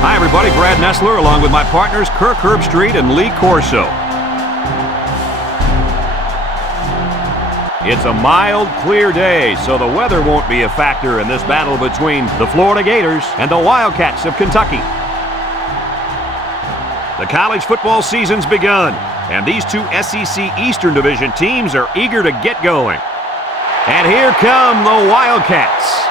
Hi, everybody. Brad Nessler along with my partners Kirk Herbstreit and Lee Corso. It's a mild, clear day, so the weather won't be a factor in this battle between the Florida Gators and the Wildcats of Kentucky. The college football season's begun, and these two SEC Eastern Division teams are eager to get going. And here come the Wildcats.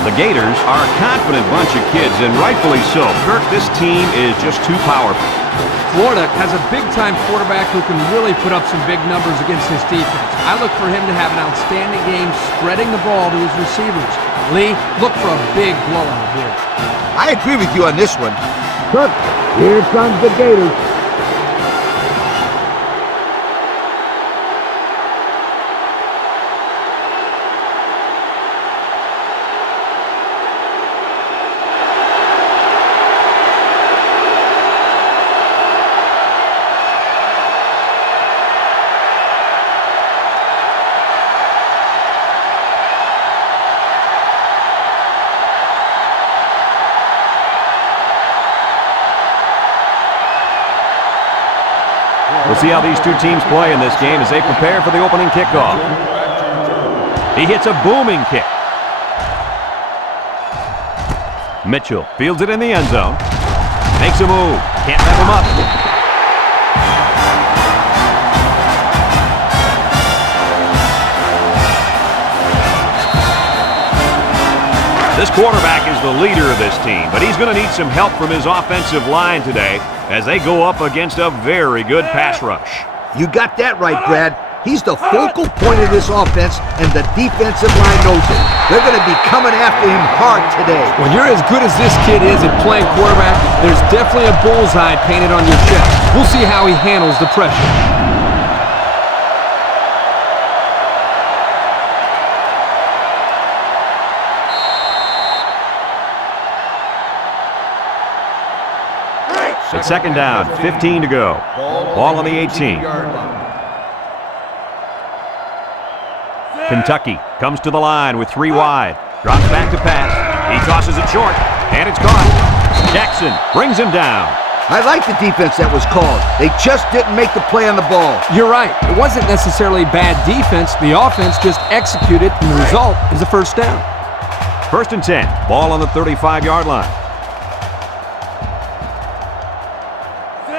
The Gators are a confident bunch of kids, and rightfully so. Kirk, this team is just too powerful. Florida has a big-time quarterback who can really put up some big numbers against his defense. I look for him to have an outstanding game spreading the ball to his receivers. Lee, look for a big blowout here. I agree with you on this one. Kirk, here comes the Gators. We'll see how these two teams play in this game as they prepare for the opening kickoff. He hits a booming kick. Mitchell fields it in the end zone. Makes a move. Can't wrap him up. This quarterback is the leader of this team, but he's going to need some help from his offensive line today as they go up against a very good pass rush. You got that right, Brad. He's the focal point of this offense, and the defensive line knows it. They're going to be coming after him hard today. When you're as good as this kid is at playing quarterback, there's definitely a bullseye painted on your chest. We'll see how he handles the pressure. It's second down, 15 to go. Ball on the 18. Kentucky comes to the line with 3 wide. Drops back to pass. He tosses it short, and it's caught. Jackson brings him down. I like the defense that was called. They just didn't make the play on the ball. You're right. It wasn't necessarily bad defense. The offense just executed, and the result is a first down. First and 10. Ball on the 35-yard line.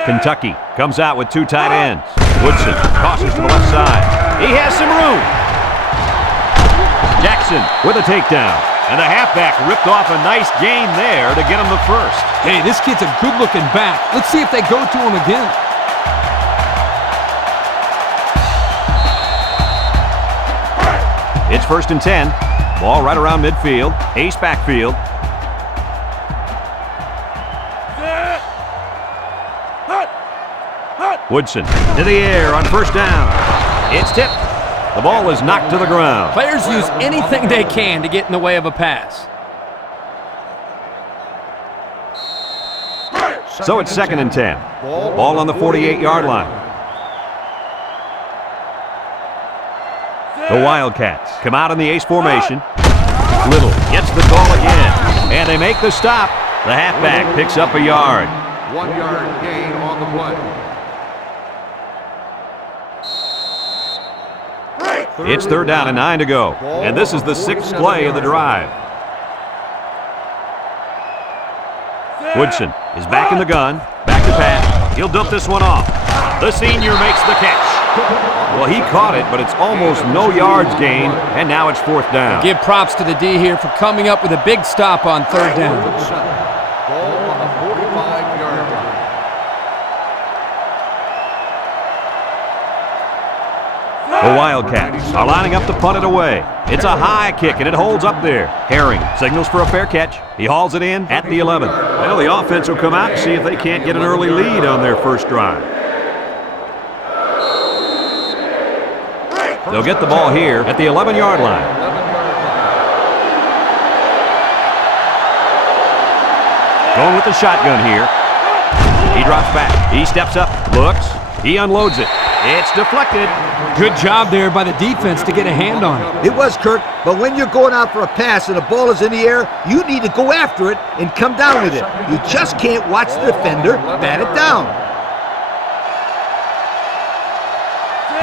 Kentucky comes out with 2 tight ends. Woodson tosses to the left side. He has some room. Jackson with a takedown. And the halfback ripped off a nice gain there to get him the first. Hey, this kid's a good-looking back. Let's see if they go to him again. It's first and 10. Ball right around midfield. Ace backfield. Woodson to the air on first down. It's tipped. The ball is knocked to the ground. Players use anything they can to get in the way of a pass. So it's second and 10. Ball on the 48-yard line. The Wildcats come out in the ace formation. Little gets the call again, and they make the stop. The halfback picks up a yard. 1-yard gain on the play. It's third down and 9 to go, and this is the 6th play of the drive. Woodson is back in the gun, back to pass. He'll dump this one off. The senior makes the catch. Well, he caught it, but it's almost no yards gained, and now it's 4th down. Give props to the D here for coming up with a big stop on third down. Ball on the 45-yard line. The Wildcats are lining up to punt it away. It's a high kick, and it holds up there. Herring signals for a fair catch. He hauls it in at the 11. Well, the offense will come out and see if they can't get an early lead on their first drive. They'll get the ball here at the 11-yard line. Going with the shotgun here. He drops back. He steps up, looks, He unloads it. It's deflected. Good job there by the defense to get a hand on it. It was, Kirk, but when you're going out for a pass and the ball is in the air, you need to go after it and come down with it. You just can't watch the defender bat it down.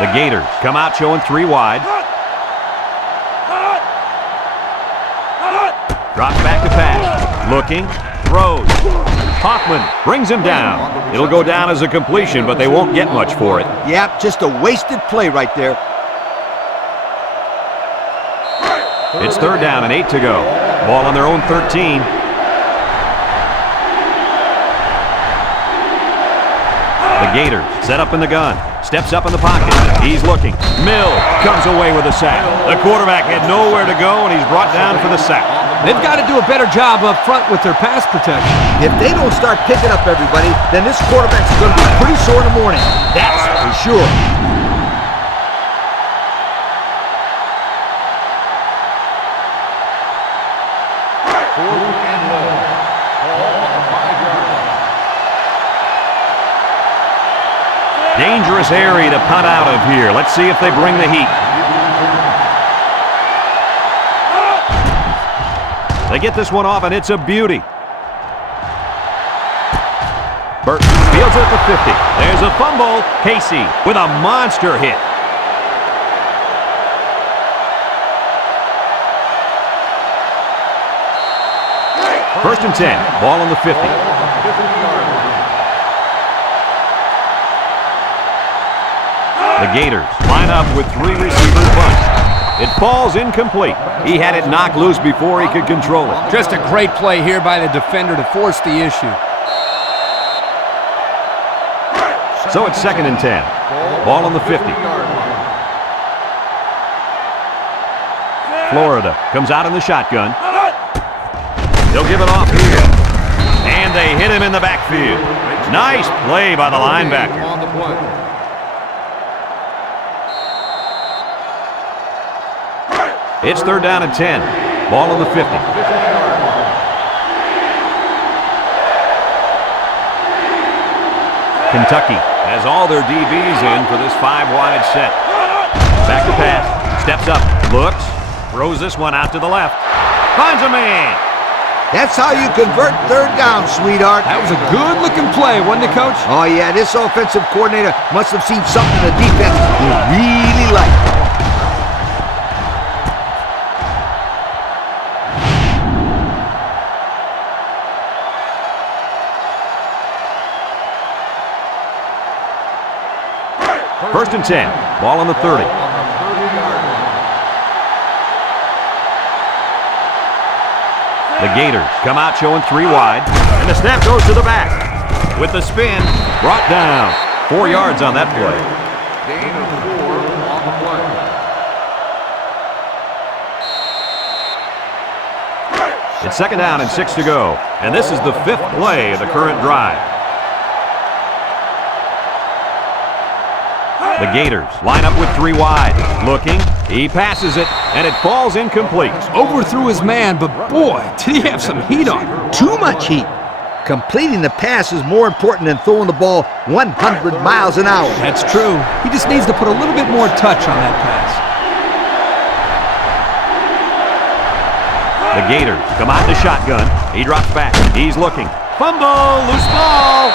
The Gators come out showing 3 wide. Drops back to pass. Looking. Throws. Hoffman brings him down. It'll go down as a completion, but they won't get much for it. Yep, just a wasted play right there. It's 3rd down and 8 to go. Ball on their own 13. The Gators set up in the gun. Steps up in the pocket. He's looking. Mill comes away with a sack. The quarterback had nowhere to go, and he's brought down for the sack. They've got to do a better job up front with their pass protection. If they don't start picking up everybody, then this quarterback's going to be pretty sore in the morning. That's for sure. Dangerous area to punt out of here. Let's see if they bring the heat. They get this one off, and it's a beauty. Burton fields it at the 50. There's a fumble. Casey with a monster hit. First and 10. Ball on the 50. The Gators line up with 3 receivers bunched. It falls incomplete. He had it knocked loose before he could control it. Just a great play here by the defender to force the issue. So it's 2nd and 10. Ball on the 50. Florida comes out in the shotgun. They'll give it off here. And they hit him in the backfield. Nice play by the linebacker. It's 3rd down and 10. Ball on the 50. Kentucky has all their DBs in for this 5-wide set. Back to pass. Steps up. Looks. Throws this one out to the left. Finds a man. That's how you convert 3rd down, sweetheart. That was a good-looking play, wasn't it, Coach? Oh, yeah, this offensive coordinator must have seen something in the defense he really liked. First and 10. Ball on the 30. The Gators come out showing 3 wide. And the snap goes to the back. With the spin, brought down. 4 yards on that play. Gain of 4 on the play. It's 2nd down and 6 to go. And this is the 5th play of the current drive. The Gators line up with 3 wide. Looking, he passes it, and it falls incomplete. Overthrew his man, but boy, did he have some heat on him. Too much heat. Completing the pass is more important than throwing the ball 100 miles an hour. That's true. He just needs to put a little bit more touch on that pass. The Gators come out in the shotgun. He drops back. He's looking. Fumble, loose ball.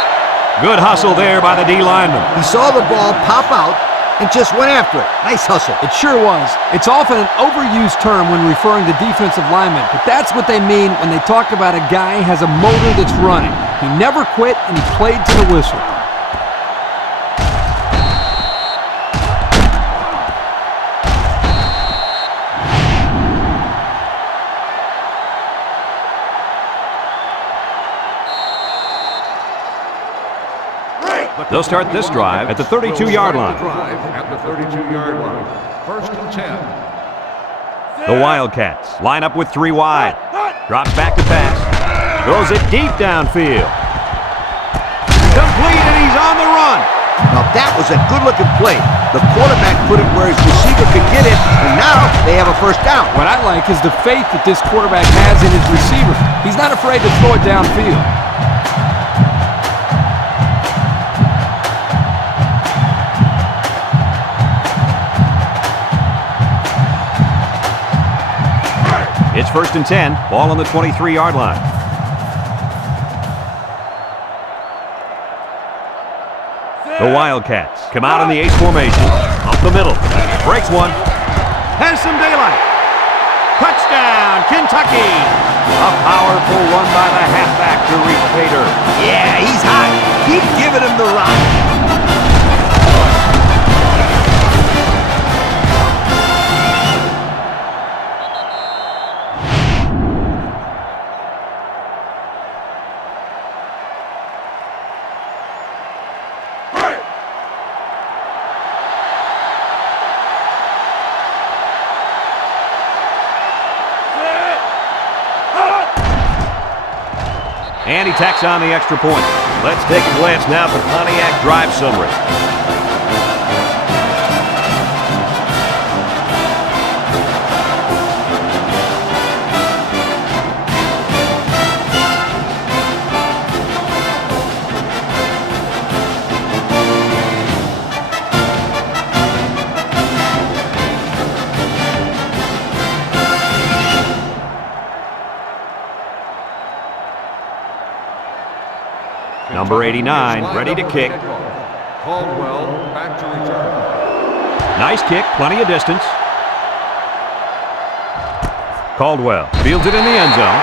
Good hustle there by the D lineman. He saw the ball pop out and just went after it. Nice hustle. It sure was. It's often an overused term when referring to defensive linemen, but that's what they mean when they talk about a guy who has a motor that's running. He never quit, and he played to the whistle. They'll start this drive at the 32-yard line. Drive at the 32-yard line. First and 10. The Wildcats line up with 3 wide. Drops back to pass. Throws it deep downfield. Complete, and he's on the run. Now that was a good-looking play. The quarterback put it where his receiver could get it, and now they have a first down. What I like is the faith that this quarterback has in his receiver. He's not afraid to throw it downfield. It's 1st and 10. Ball on the 23-yard line. The Wildcats come out in the ace formation. Up the middle. Breaks one. Has some daylight. Touchdown, Kentucky! A powerful one by the halfback to reach Pater. Yeah, he's hot. Keep giving him the rock. And he tacks on the extra point. Let's take a glance now at the Pontiac drive summary. Number 89, ready to kick. Caldwell back to return. Nice kick, plenty of distance. Caldwell fields it in the end zone.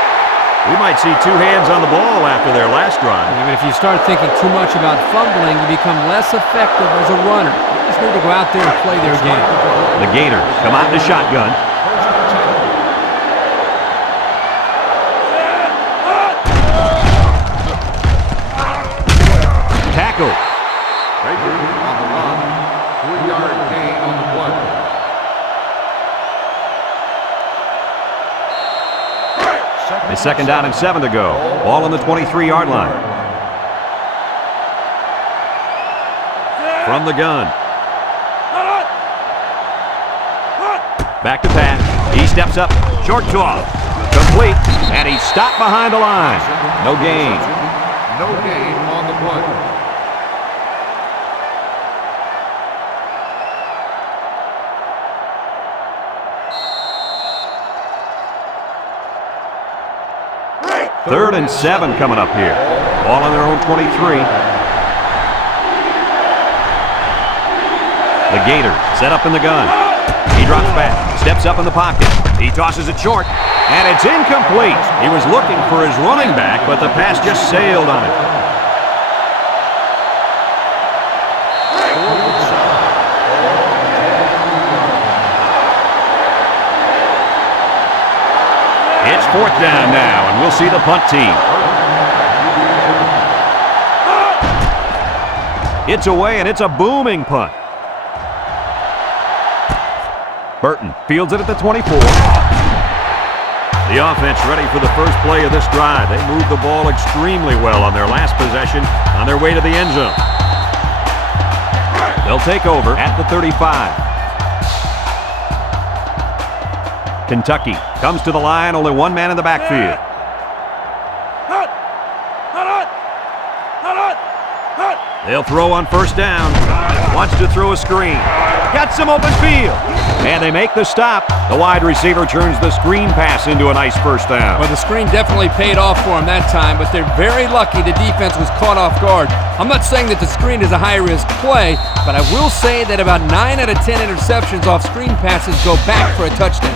We might see two hands on the ball after their last drive. But if you start thinking too much about fumbling, you become less effective as a runner. You just need to go out there and play their game. The Gators come out in the shotgun. Tackle. Baker on the run. 3-yard gain on the play. It's 2nd down and 7 to go. Ball on the 23-yard line. From the gun. Back to pass. He steps up. Short toss. Complete. And he's stopped behind the line. No gain. No gain on the play. Third and 7 coming up here. Ball on their own 23. The Gators set up in the gun. He drops back, steps up in the pocket. He tosses it short, and it's incomplete. He was looking for his running back, but the pass just sailed on it. It's 4th down now, and we'll see the punt team. It's away, and it's a booming punt. Burton fields it at the 24. The offense ready for the first play of this drive. They moved the ball extremely well on their last possession on their way to the end zone. They'll take over at the 35. Kentucky comes to the line, only one man in the backfield. They'll throw on 1st down. Wants to throw a screen. Got some open field. And they make the stop. The wide receiver turns the screen pass into a nice 1st down. Well, the screen definitely paid off for him that time, but they're very lucky the defense was caught off guard. I'm not saying that the screen is a high-risk play, but I will say that about 9 out of 10 interceptions off screen passes go back for a touchdown.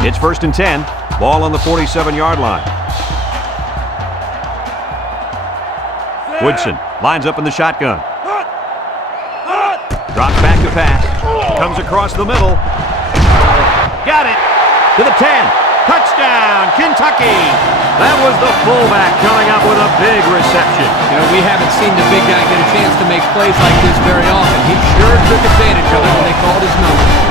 It's 1st and 10. Ball on the 47-yard line. Woodson lines up in the shotgun. Drops back to pass. Comes across the middle. Got it. To the 10. Touchdown, Kentucky. That was the fullback coming up with a big reception. You know, we haven't seen the big guy get a chance to make plays like this very often. He sure took advantage of it when they called his number.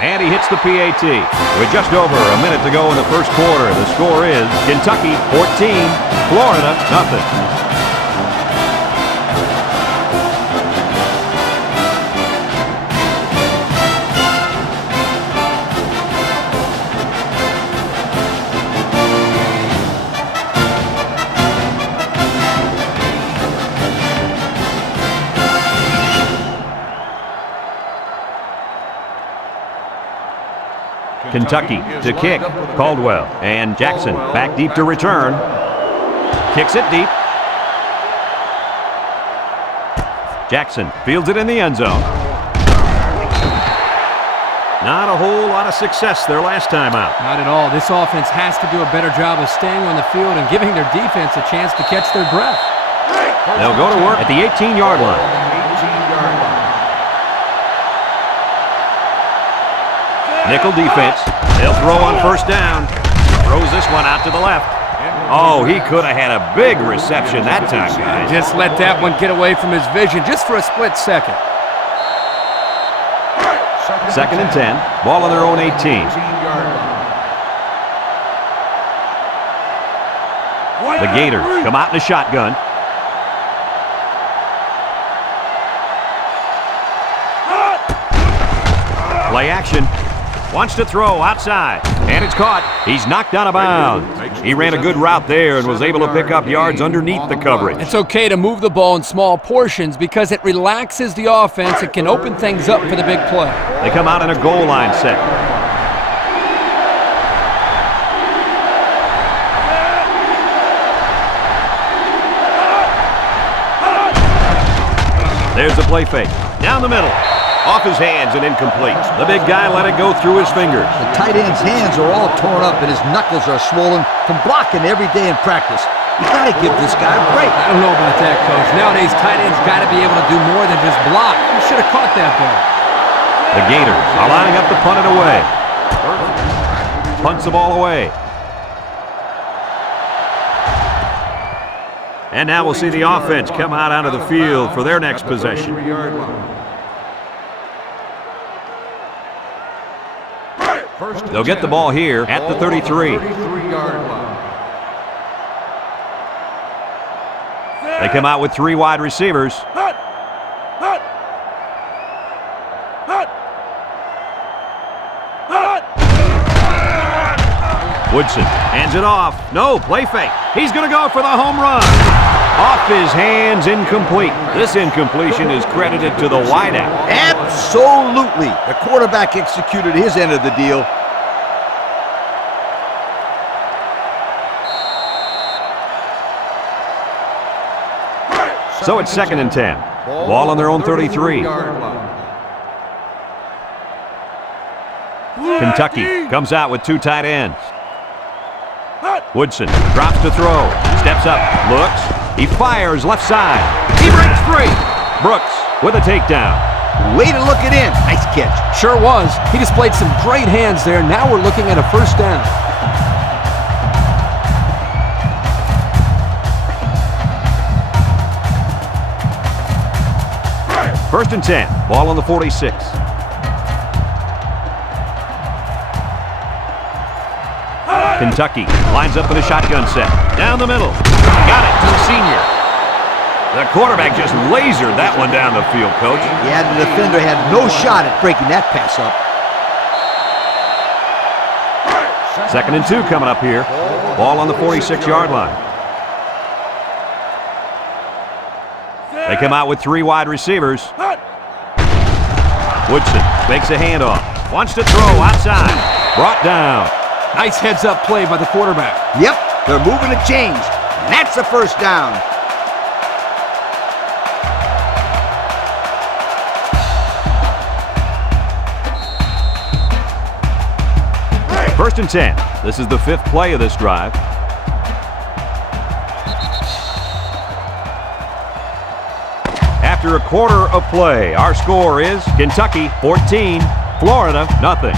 And he hits the PAT. With just over a minute to go in the first quarter, the score is Kentucky 14, Florida nothing. Kentucky to kick. Caldwell and Jackson back deep to return. Kicks it deep. Jackson fields it in the end zone. Not a whole lot of success their last time out. Not at all. This offense has to do a better job of staying on the field and giving their defense a chance to catch their breath. They'll go to work at the 18-yard line. Nickel defense. They'll throw on first down. Throws this one out to the left. Oh, he could have had a big reception that time, guys. Just let that one get away from his vision just for a split second. Second and 10. Ball on their own 18. The Gators come out in a shotgun. Play action. Wants to throw outside. And it's caught. He's knocked out of bounds. He ran a good route there and was able to pick up yards underneath the coverage. It's okay to move the ball in small portions because it relaxes the offense. It can open things up for the big play. They come out in a goal line set. There's the play fake. Down the middle. Off his hands and incomplete. The big guy let it go through his fingers. The tight end's hands are all torn up and his knuckles are swollen from blocking every day in practice. You gotta give this guy a break. I don't know about that, Coach. Nowadays, tight ends gotta be able to do more than just block. You should have caught that ball. The Gators are lining up to punt it away. Punts the ball away. And now we'll see the offense come out onto the field for their next possession. They'll get the ball here at the 33. They come out with three wide receivers. Woodson hands it off. No, play fake. He's going to go for the home run. Off his hands, incomplete. This incompletion is credited to the wideout. Absolutely. The quarterback executed his end of the deal. So it's second and 10. Ball on their own 33. Kentucky comes out with two tight ends. Woodson drops to throw. Steps up. Looks. He fires left side. He breaks free. Brooks with a takedown. Way to look it in. Nice catch. Sure was. He displayed some great hands there. Now we're looking at a first down. First and 10. Ball on the 46. Kentucky lines up in a shotgun set. Down the middle. Got it to the senior. The quarterback just lasered that one down the field, Coach. Yeah, the defender had no shot at breaking that pass up. Second and 2 coming up here. Ball on the 46-yard line. They come out with three wide receivers. Woodson makes a handoff. Wants to throw outside. Brought down. Nice heads-up play by the quarterback. Yep, they're moving the chains. And that's a first down. First and 10. This is the fifth play of this drive. After a quarter of play, our score is Kentucky 14, Florida nothing.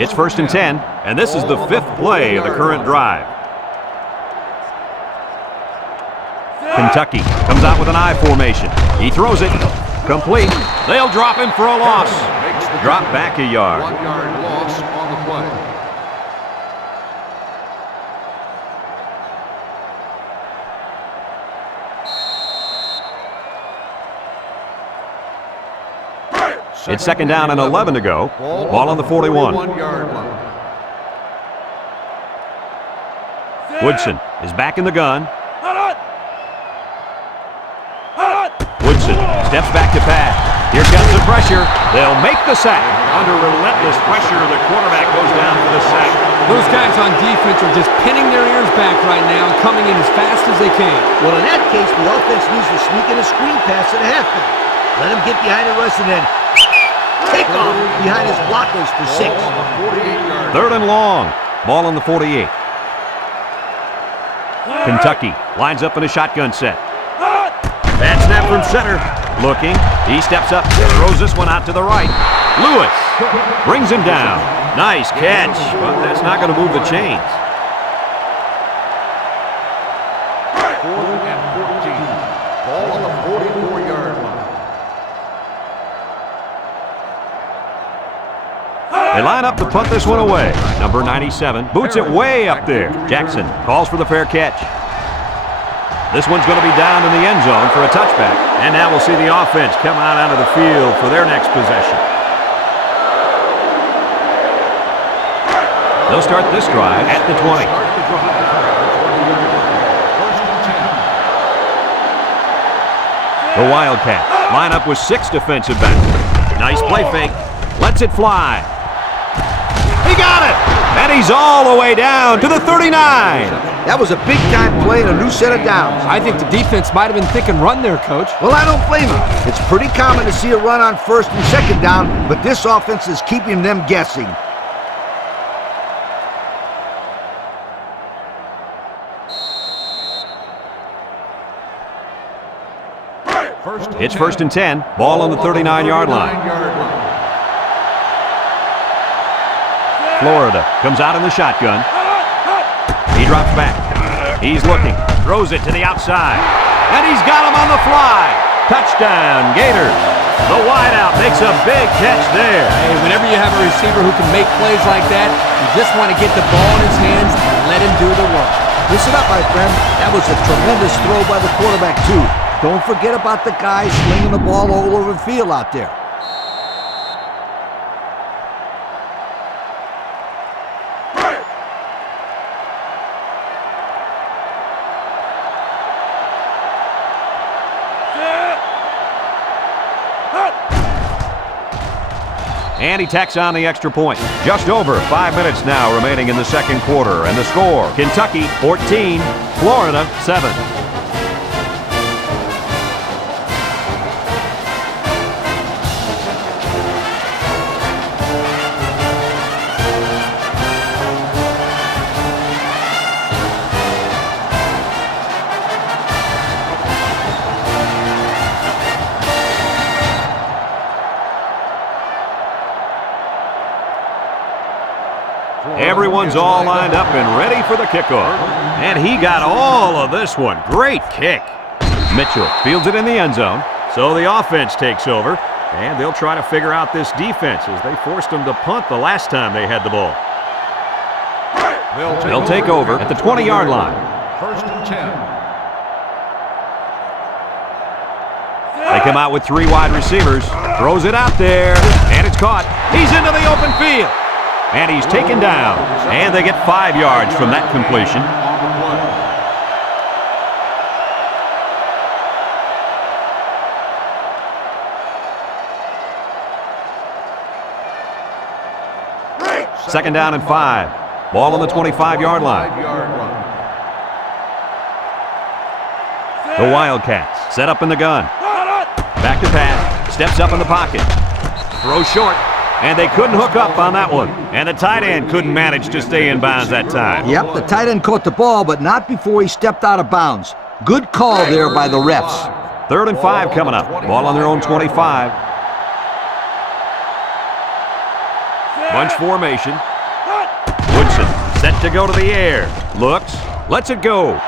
It's first and 10, and this is the fifth play of the current drive. Kentucky comes out with an I formation. He throws it. Complete. They'll drop him for a loss. Drop back a yard. 1 yard loss on the play. It's second down and 11 to go. Ball on the 41. 1 yard line. Woodson is back in the gun. Woodson Steps back to pass. Here comes the pressure. They'll make the sack. Under relentless pressure, the quarterback goes down for the sack. Those guys on defense are just pinning their ears back right now and coming in as fast as they can. Well, in that case, the offense needs to sneak in a screen pass at halfback. Let him get behind the rush and then take off behind his blockers for 6. 3rd and long. Ball on the 48. Kentucky lines up in a shotgun set. Bad snap from center. Looking. He steps up. Throws this one out to the right. Lewis brings him down. Nice catch, but that's not going to move the chains. 4th and 14. Ball on the 44-yard line. They line up to punt this one away. Number 97 boots it way up there. Jackson calls for the fair catch. This one's going to be down in the end zone for a touchback. And now we'll see the offense come out onto the field for their next possession. They'll start this drive at the 20. The Wildcats line up with 6 defensive backs. Nice play fake. Lets it fly. He got it! And he's all the way down to the 39. That was a big-time play and a new set of downs. I think the defense might have been thinking run there, Coach. Well, I don't blame him. It's pretty common to see a run on 1st and 2nd down, but this offense is keeping them guessing. It's 1st and 10. Ball on the 39-yard line. Florida comes out in the shotgun. He drops back. He's looking. Throws it to the outside. And he's got him on the fly. Touchdown, Gators. The wideout makes a big catch there. Hey, whenever you have a receiver who can make plays like that, you just want to get the ball in his hands and let him do the work. Listen up, my friend. That was a tremendous throw by the quarterback, too. Don't forget about the guys slinging the ball all over the field out there. And he tacks on the extra point. Just over 5 minutes now remaining in the 2nd quarter. And the score, Kentucky 14, Florida 7. Everyone's all lined up and ready for the kickoff. And he got all of this one. Great kick. Mitchell fields it in the end zone. So the offense takes over. And they'll try to figure out this defense as they forced them to punt the last time they had the ball. They'll take over at the 20-yard line. 1st and 10. They come out with 3 wide receivers. Throws it out there. And it's caught. He's into the open field. And he's taken down. And they get 5 yards from that completion. Second down and 5. Ball on the 25-yard line. The Wildcats set up in the gun. Back to pass. Steps up in the pocket. Throws short. And they couldn't hook up on that one. And the tight end couldn't manage to stay in bounds that time. Yep, the tight end caught the ball, but not before he stepped out of bounds. Good call there by the refs. 3rd and 5 coming up. Ball on their own 25. Bunch formation. Woodson set to go to the air. Looks. Lets it go.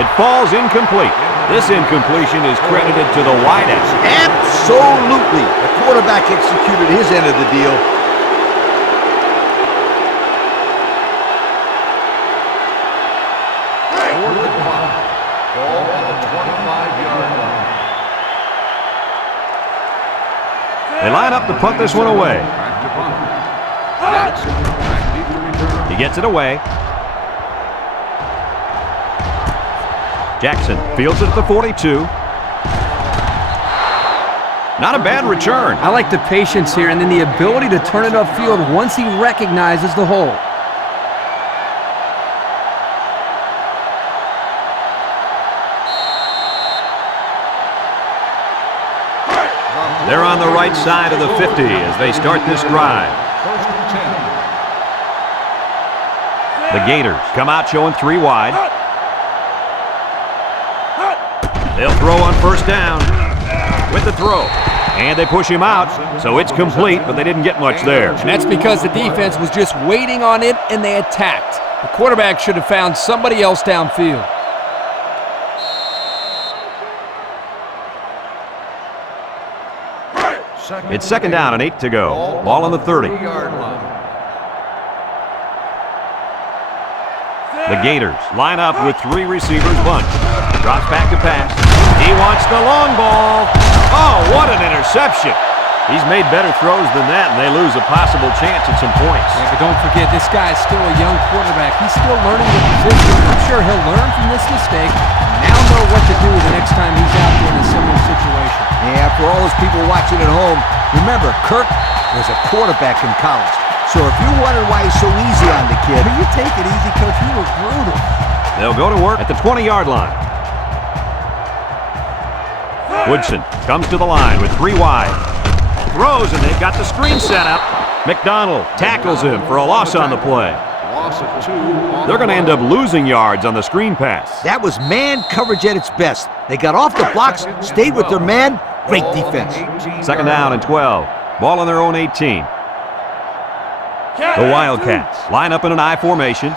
It falls incomplete. This incompletion is credited to the wideout. Absolutely. The quarterback executed his end of the deal. Ball on the 25-yard line. They line up to punt this one away. He gets it away. Jackson fields it at the 42. Not a bad return. I like the patience here and then the ability to turn it upfield once he recognizes the hole. They're on the right side of the 50 as they start this drive. The Gators come out showing 3 wide. They'll throw on first down with the throw. And they push him out, so it's complete, but they didn't get much there. And that's because the defense was just waiting on it and they attacked. The quarterback should have found somebody else downfield. It's second down and 8 to go. Ball on the 30. The Gators line up with 3 receivers bunch. Drops back to pass. He wants the long ball. Oh, what an interception. He's made better throws than that, and they lose a possible chance at some points. Yeah, but don't forget, this guy is still a young quarterback. He's still learning the position. I'm sure he'll learn from this mistake and now know what to do the next time he's out there in a similar situation. Yeah, for all those people watching at home, remember, Kirk was a quarterback in college. So if you're wondering why he's so easy on the kid, You take it easy, Coach. You were brutal. They'll go to work at the 20-yard line. Woodson comes to the line with 3 wide. Throws, and they've got the screen set up. McDonald tackles him for a loss on the play. They're going to end up losing yards on the screen pass. that was man coverage at its best. They got off the blocks, stayed with their man. Great defense. Second down and 12. Ball on their own 18. The Wildcats line up in an I formation.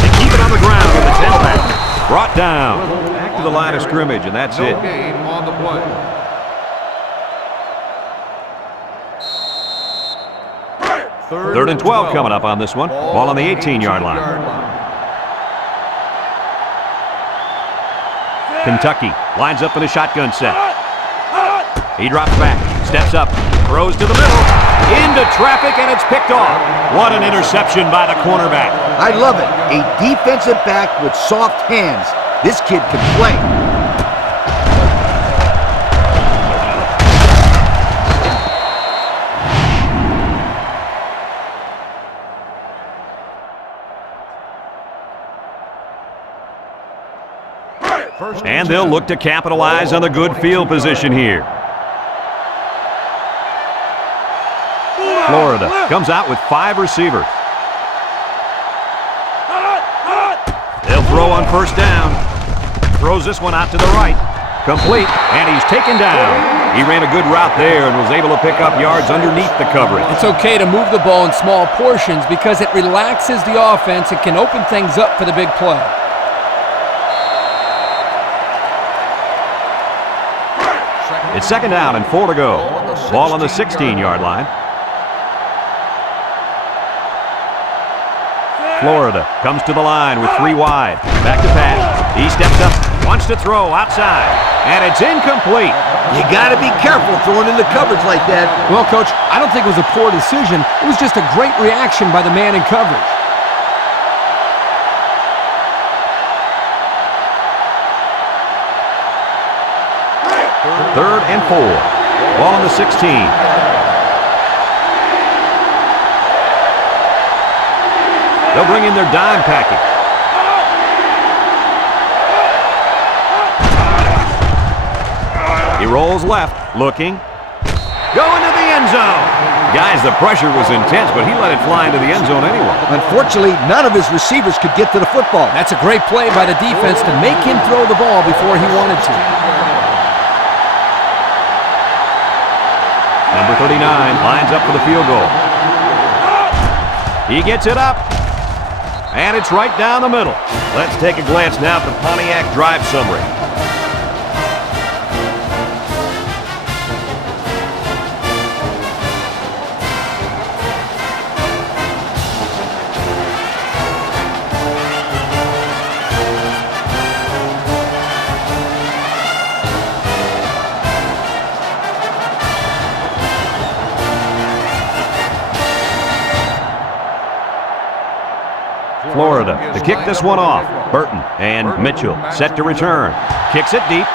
They keep it on the ground with the tailback. Brought down. Back to the line of scrimmage, and that's it. Gain on the play. Third and 12 coming up on this one. Ball on the 18-yard line. Kentucky lines up in a shotgun set. He drops back, steps up, throws to the middle, into traffic, and it's picked off. What an interception by the cornerback. I love it. A defensive back with soft hands. This kid can play. And they'll look to capitalize on the good field position here. Florida comes out with 5 receivers. They'll throw on first down. Throws this one out to the right. Complete, and he's taken down. He ran a good route there and was able to pick up yards underneath the coverage. It's okay to move the ball in small portions because it relaxes the offense and can open things up for the big play. It's second down and 4 to go. Ball on the 16-yard line. Florida comes to the line with 3 wide. Back to pass. He steps up, wants to throw outside, and it's incomplete. You got to be careful throwing in the coverage like that. Well, Coach, I don't think it was a poor decision. It was just a great reaction by the man in coverage. Third and 4. Ball on the 16. They'll bring in their dime package. He rolls left, looking. Going to the end zone. Guys, the pressure was intense, but he let it fly into the end zone anyway. Unfortunately, none of his receivers could get to the football. That's a great play by the defense to make him throw the ball before he wanted to. Number 39 lines up for the field goal. He gets it up, and it's right down the middle. Let's take a glance now at the Pontiac drive summary. Florida to kick this one off. Burton and Mitchell set to return. Kicks it deep.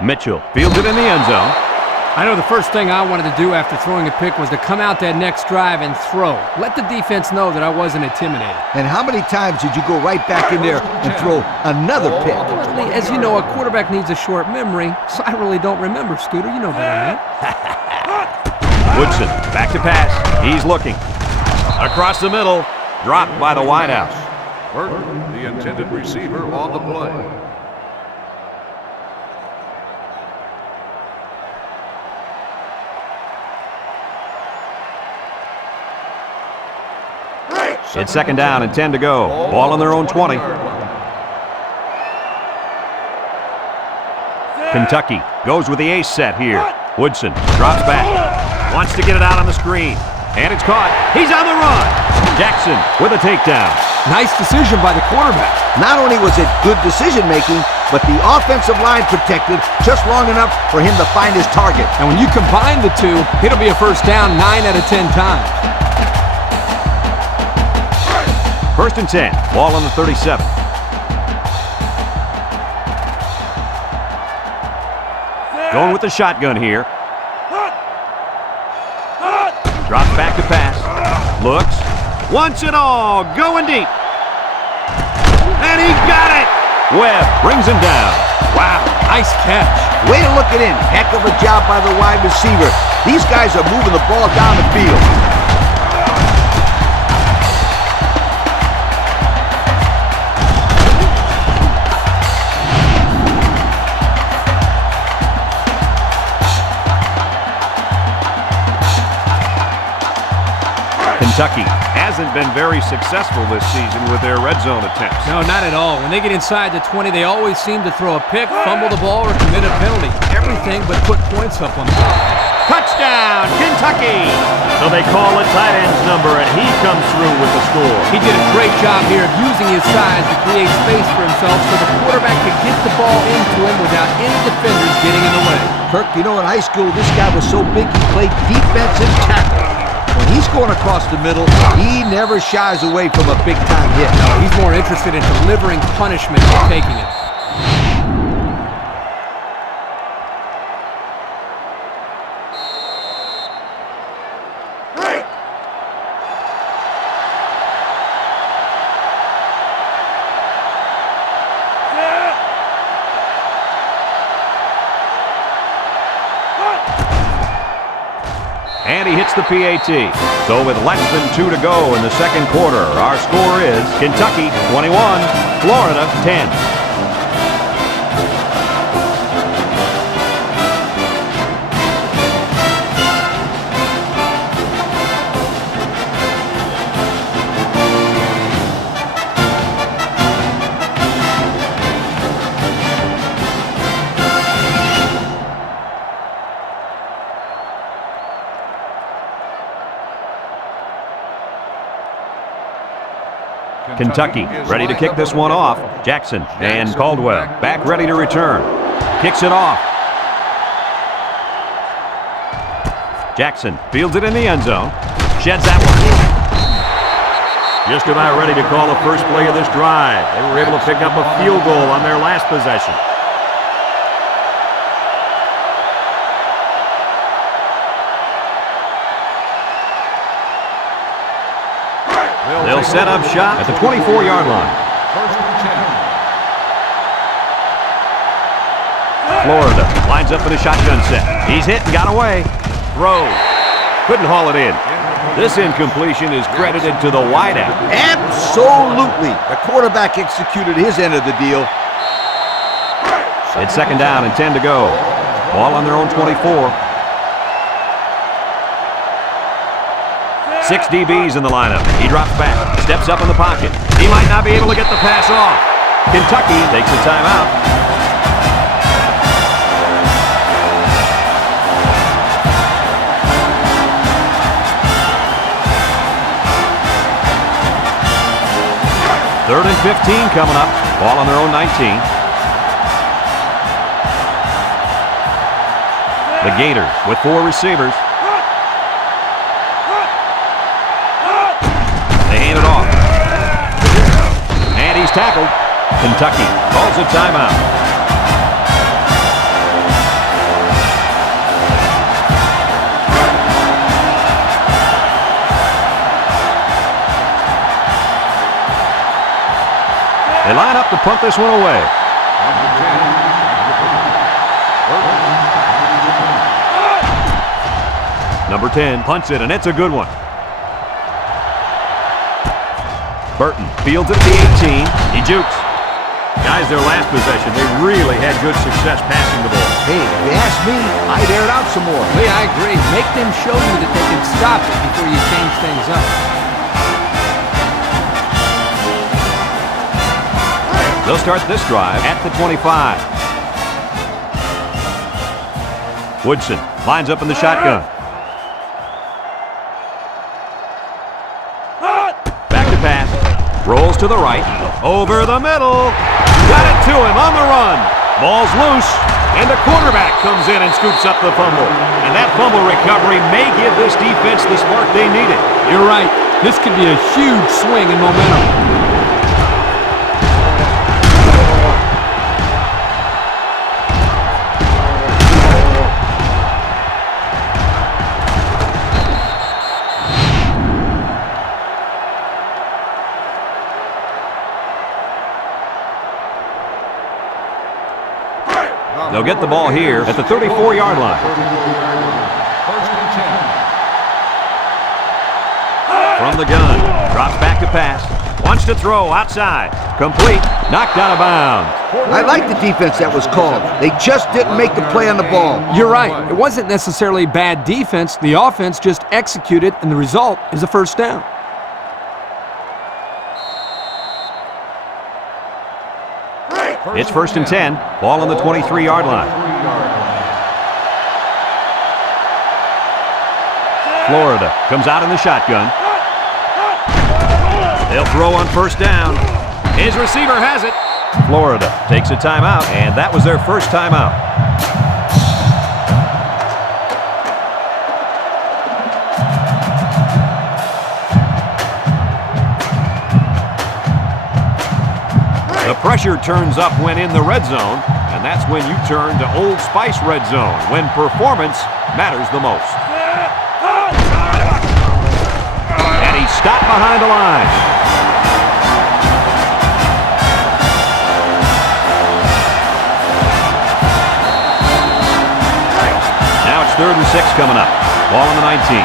Mitchell fields it in the end zone. I know the first thing I wanted to do after throwing a pick was to come out that next drive and throw. Let the defense know that I wasn't intimidated. And how many times did you go right back in there and throw another pick? Lee, as you know, a quarterback needs a short memory, so I really don't remember, Scooter. You know better than that. Woodson back to pass. He's looking. Across the middle. Dropped by the wideout. Burton, the intended receiver, on the play. It's second down and 10 to go. Ball on their own 20. Kentucky goes with the ace set here. Woodson drops back. Wants to get it out on the screen. And it's caught. He's on the run. Jackson with a takedown. Nice decision by the quarterback. Not only was it good decision-making, but the offensive line protected just long enough for him to find his target. And when you combine the two, it'll be a first down 9 out of 10 times. First and 10. Ball on the 37. Going with the shotgun here. Drops back to pass. Looks. Wants it all. Going deep. And he got it. Webb brings him down. Wow, nice catch. Way to look it in. Heck of a job by the wide receiver. These guys are moving the ball down the field. Kentucky hasn't been very successful this season with their red zone attempts. No, not at all. When they get inside the 20, they always seem to throw a pick, fumble the ball, or commit a penalty. Everything but put points up on the board. Touchdown, Kentucky! So they call a tight end's number, and he comes through with the score. He did a great job here of using his size to create space for himself so the quarterback could get the ball into him without any defenders getting in the way. Kirk, you know, in high school, this guy was so big he played defensive tackle. When he's going across the middle, he never shies away from a big-time hit. No, he's more interested in delivering punishment than taking it. And he hits the PAT. So with less than 2 to go in the second quarter, our score is Kentucky 21, Florida 10. Kentucky ready to kick this one off. Jackson and Caldwell back ready to return. Kicks it off. Jackson fields it in the end zone. Sheds that one. Just about ready to call the first play of this drive. They were able to pick up a field goal on their last possession. They'll set up shop at the 24-yard line. First and 10. Florida lines up in a shotgun set. He's hit and got away. Throw. Couldn't haul it in. This incompletion is credited to the wideout. Absolutely. The quarterback executed his end of the deal. It's second down and 10 to go. Ball on their own 24. 6 DBs in the lineup. He drops back, steps up in the pocket. He might not be able to get the pass off. Kentucky takes a timeout. Third and 15 coming up. Ball on their own 19. The Gators with 4 receivers. Kentucky calls a timeout. They line up to punt this one away. Number 10 punts it, and it's a good one. Burton fields it at the 18. He jukes. Guys, their last possession, they really had good success passing the ball. Hey, if you ask me, I'd air it out some more. Lee, I agree. Make them show you that they can stop it before you change things up. They'll start this drive at the 25. Woodson lines up in the shotgun. Back to pass. Rolls to the right. Over the middle. Got it to him on the run. Ball's loose. And the quarterback comes in and scoops up the fumble. And that fumble recovery may give this defense the spark they needed. You're right. This could be a huge swing in momentum. They'll get the ball here at the 34-yard line. From the gun, drops back to pass. Wants to throw outside. Complete. Knocked out of bounds. I like the defense that was called. They just didn't make the play on the ball. You're right. It wasn't necessarily bad defense. The offense just executed, and the result is a first down. It's 1st and 10. Ball on the 23-yard line. Florida comes out in the shotgun. They'll throw on first down. His receiver has it. Florida takes a timeout, and that was their first timeout. The pressure turns up when in the red zone, and that's when you turn to Old Spice Red Zone, when performance matters the most. And he's stopped behind the line. Now it's 3rd and 6 coming up. Ball on the 19.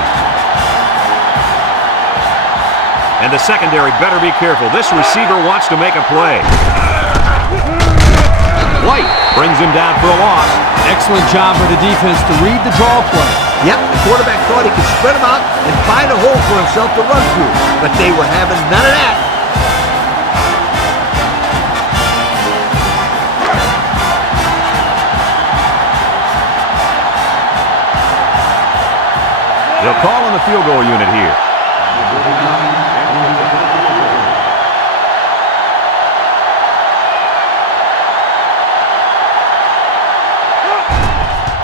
And the secondary better be careful. This receiver wants to make a play. White brings him down for a loss. Excellent job by the defense to read the draw play. Yep, the quarterback thought he could spread them out and find a hole for himself to run through. But they were having none of that. They'll call on the field goal unit here.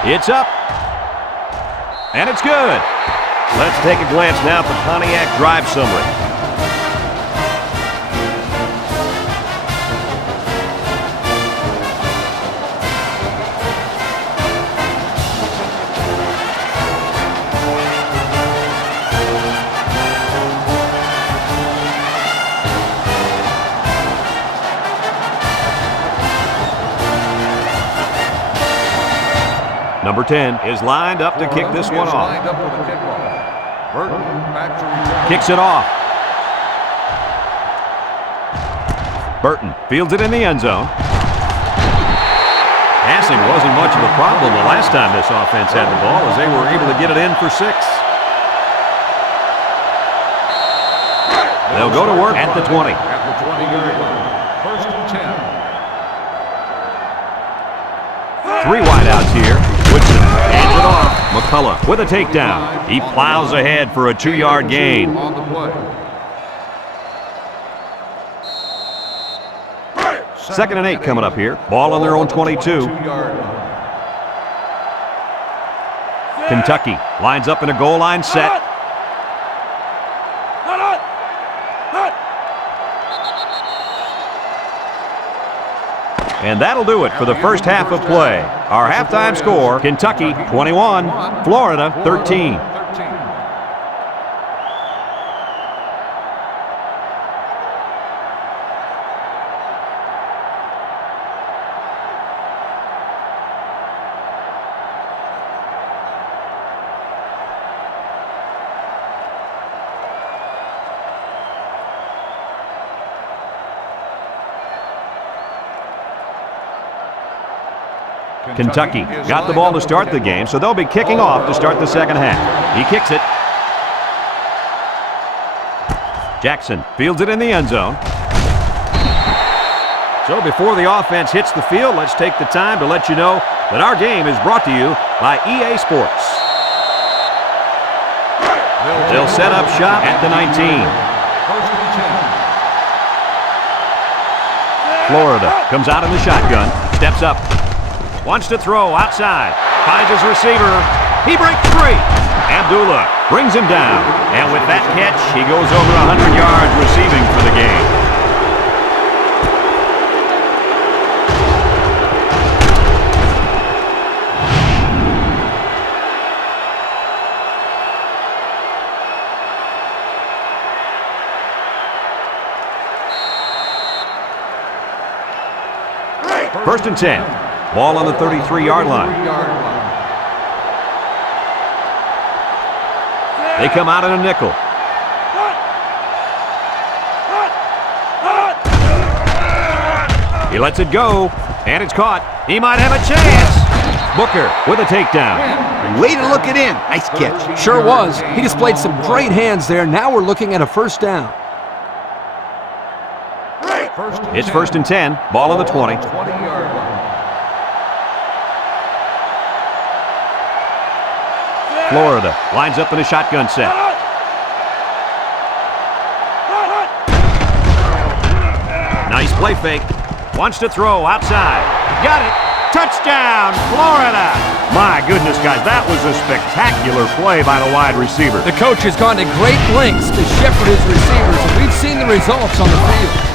It's up. And it's good. Let's take a glance now at the Pontiac drive summary. Number 10 is lined up to kick this one off. Kicks it off. Burton fields it in the end zone. Passing wasn't much of a problem the last time this offense had the ball, as they were able to get it in for 6. They'll go to work at the 20. At the 20-yard line. 1st and 10. 3 wideouts here. Woodson hands it off. McCullough with a takedown. He plows ahead for a 2-yard gain. On the play. 2nd and 8 coming up here. Ball on their own 22. 2-yard line. Kentucky lines up in a goal line set. And that'll do it for the first half of play. Our halftime score, Kentucky 21, Florida 13. Kentucky got the ball to start the game, so they'll be kicking off to start the second half. He kicks it. Jackson fields it in the end zone. So before the offense hits the field, let's take the time to let you know that our game is brought to you by EA Sports. They'll set up shop at the 19. Florida comes out in the shotgun, steps up. Wants to throw outside. Finds his receiver. He breaks free. Abdullah brings him down. And with that catch, he goes over 100 yards receiving for the game. First and 10. Ball on the 33-yard line. They come out in a nickel. He lets it go, and it's caught. He might have a chance. Booker with a takedown. Way to look it in. Nice catch. Sure was. He displayed some great hands there. Now we're looking at a first down. It's first and 10. Ball on the 20. Florida lines up in a shotgun set. Nice play fake. Wants to throw outside. Got it. Touchdown, Florida. My goodness, guys, that was a spectacular play by the wide receiver. The coach has gone to great lengths to shepherd his receivers, and we've seen the results on the field.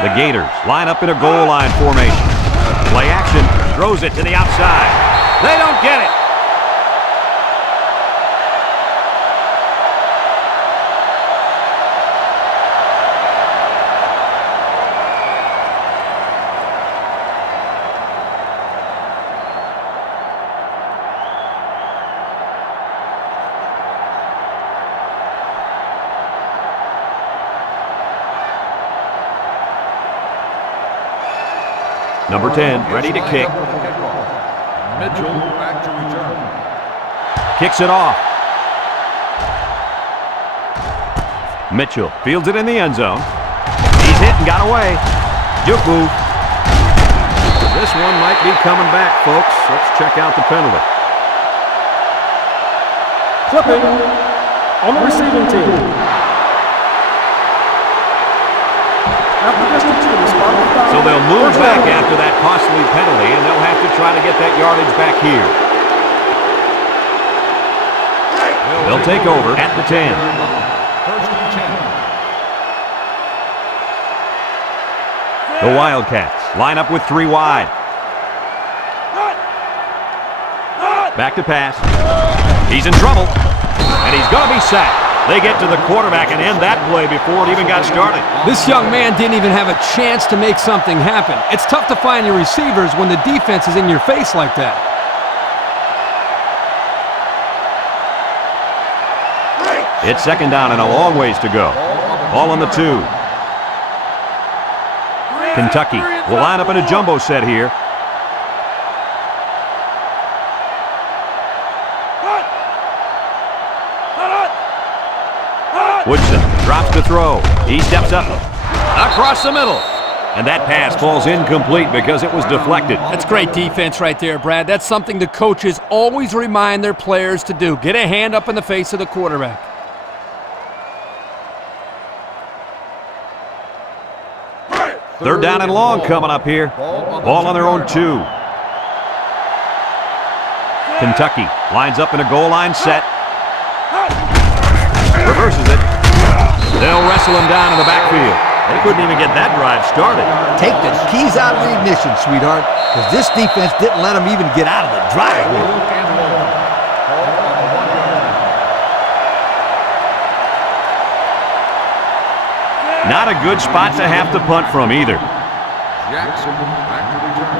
The Gators line up in a goal line formation. Play action, throws it to the outside. They don't get it. Number 10, ready to kick. Mitchell back to return. Kicks it off. Mitchell fields it in the end zone. He's hit and got away. Juke move. This one might be coming back, folks. Let's check out the penalty. Clipping on the receiving team. So they'll move back after that costly penalty, and they'll have to try to get that yardage back here. They'll take over at the 10. First and 10. The Wildcats line up with 3 wide. Back to pass. He's in trouble, and he's going to be sacked. They get to the quarterback and end that play before it even got started. This young man didn't even have a chance to make something happen. It's tough to find your receivers when the defense is in your face like that. It's second down and a long ways to go. Ball on the 2. Kentucky will line up in a jumbo set here. Woodson drops to throw. He steps up across the middle. And that pass falls incomplete because it was deflected. That's great defense right there, Brad. That's something the coaches always remind their players to do. Get a hand up in the face of the quarterback. Third down and long coming up here. Ball on their own 2. Kentucky lines up in a goal line set. Reverses it. They'll wrestle him down in the backfield. They couldn't even get that drive started. Take the keys out of the ignition, sweetheart, because this defense didn't let them even get out of the driveway. Not a good spot to have to punt from either. Jackson back to return.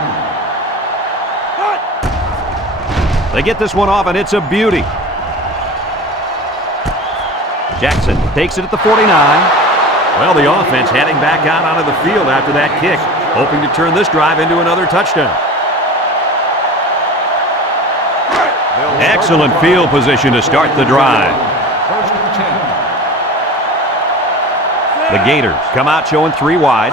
They get this one off, and it's a beauty. Jackson takes it at the 49. Well, the offense heading back out onto the field after that kick, hoping to turn this drive into another touchdown. Excellent field position to start the drive. First and 10. The Gators come out showing 3 wide.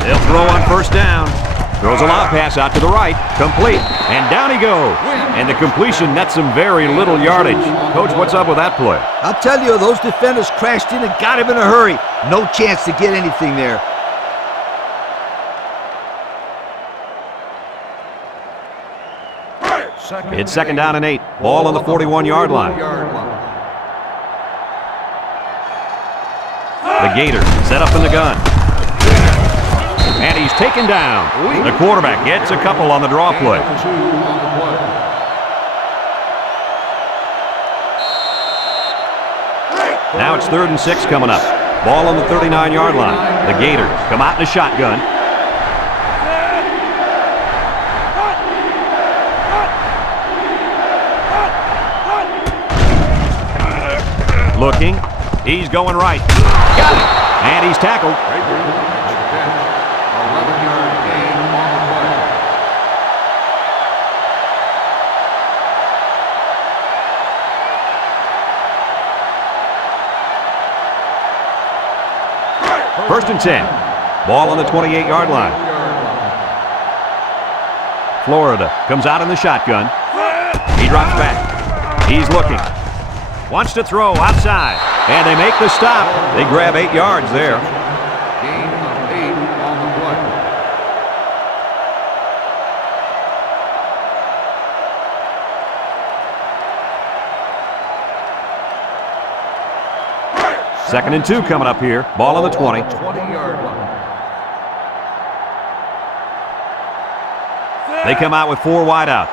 They'll throw on first down. Throws a lob pass out to the right. Complete. And down he goes. And the completion nets some very little yardage. Coach, what's up with that play? I'll tell you, those defenders crashed in and got him in a hurry. No chance to get anything there. It's second down and 8. Ball on the 41-yard line. The Gators set up in the gun. And he's taken down. The quarterback gets a couple on the draw play. Now it's 3rd and 6 coming up. Ball on the 39-yard line. The Gators come out in a shotgun. Looking. He's going right. Got it. And he's tackled. 11-yard gain on the play. First and 10. Ball on the 28-yard line. Florida comes out in the shotgun. He drops back. He's looking. Wants to throw outside. And they make the stop. They grab 8 yards there. Gain of 8 on the play. Second and 2 coming up here. Ball on the 20. 20-yard line. They come out with 4 wide out.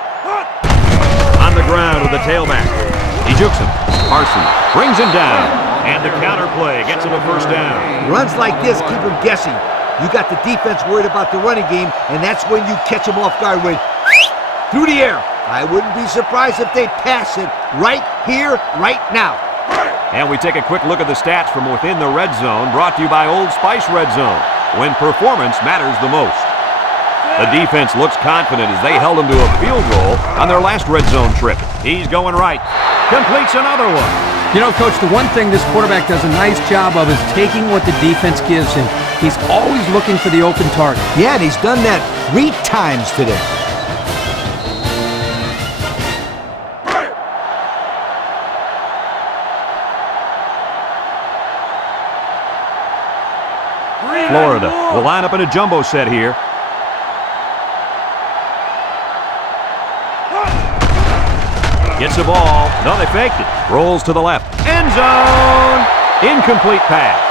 On the ground with the tailback. He jukes him. Parsons brings him down. And the counter play gets him a first down. Runs like this keep him guessing. You got the defense worried about the running game, and that's when you catch them off guard with through the air. I wouldn't be surprised if they pass it right here, right now. And we take a quick look at the stats from within the red zone, brought to you by Old Spice Red Zone, when performance matters the most. The defense looks confident as they held him to a field goal on their last red zone trip. He's going right. Completes another one. You know, Coach, the one thing this quarterback does a nice job of is taking what the defense gives him. He's always looking for the open target. Yeah, and he's done that 3 times today. Florida will line up in a jumbo set here. Gets the ball. No, they faked it. Rolls to the left. End zone. Incomplete pass.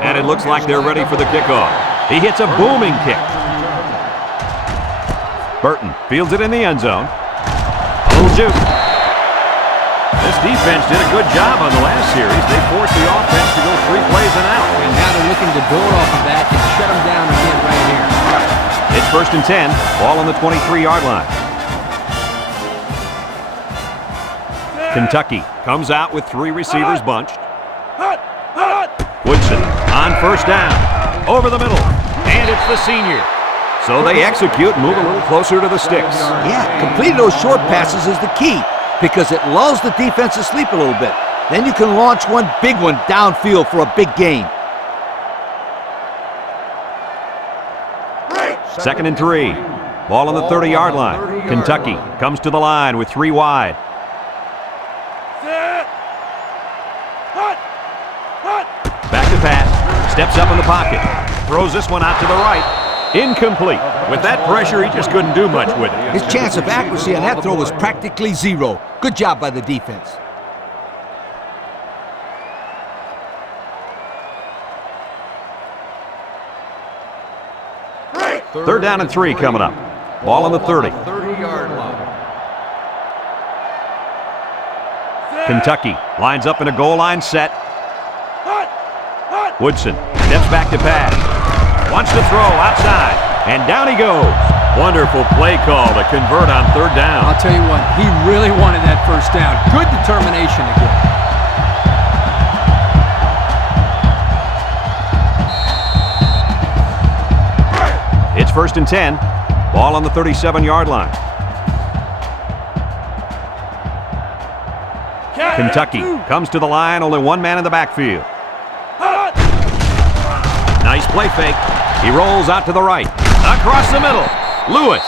And it looks like they're ready for the kickoff. He hits a booming kick. Burton fields it in the end zone. A little juke. This defense did a good job on the last series. They forced the offense to go 3 plays and out. And now they're looking to build off of that and shut them down again right here. It's 1st and 10. Ball on the 23-yard line. Kentucky comes out with 3 receivers bunched. Woodson on 1st down. Over the middle. And it's the senior. So they execute and move a little closer to the sticks. Yeah, completing those short passes is the key because it lulls the defense to sleep a little bit. Then you can launch one big one downfield for a big gain. 2nd and 3. Ball on the 30-yard line. Kentucky comes to the line with 3 wide. Back to pass. Steps up in the pocket. Throws this one out to the right. Incomplete. With that pressure, he just couldn't do much with it. His chance of accuracy on that throw was practically 0. Good job by the defense. 3rd down and 3 coming up. Ball on the 30. 30-yard line. Kentucky lines up in a goal line set. Woodson steps back to pass. Wants to throw outside. And down he goes. Wonderful play call to convert on 3rd down. I'll tell you what, he really wanted that 1st down. Good determination again. It's 1st and 10. Ball on the 37-yard line. Kentucky comes to the line, only 1 man in the backfield. Nice play fake. He rolls out to the right. Across the middle. Lewis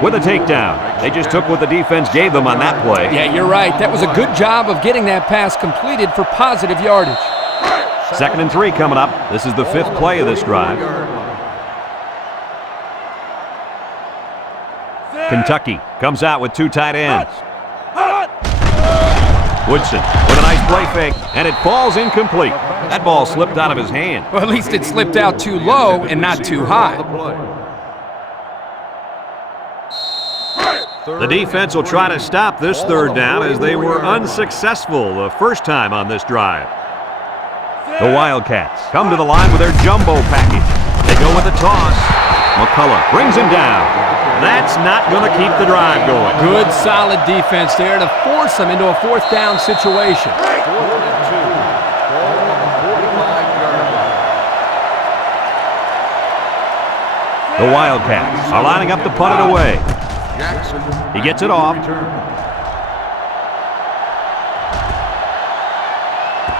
with a takedown. They just took what the defense gave them on that play. Yeah, you're right. That was a good job of getting that pass completed for positive yardage. 2nd and 3 coming up. This is the 5th play of this drive. Kentucky comes out with 2 tight ends. Woodson with a nice play fake, and it falls incomplete. That ball slipped out of his hand. Well, at least it slipped out too low and not too high. The defense will try to stop this 3rd down as they were unsuccessful the first time on this drive. The Wildcats come to the line with their jumbo package. They go with a toss. McCullough brings him down. That's not going to keep the drive going. Good, solid defense there to force them into a 4th down situation. 4th and 2. Ball on the 45-yard line. The Wildcats are lining up to punt it away. Jackson. He gets it off.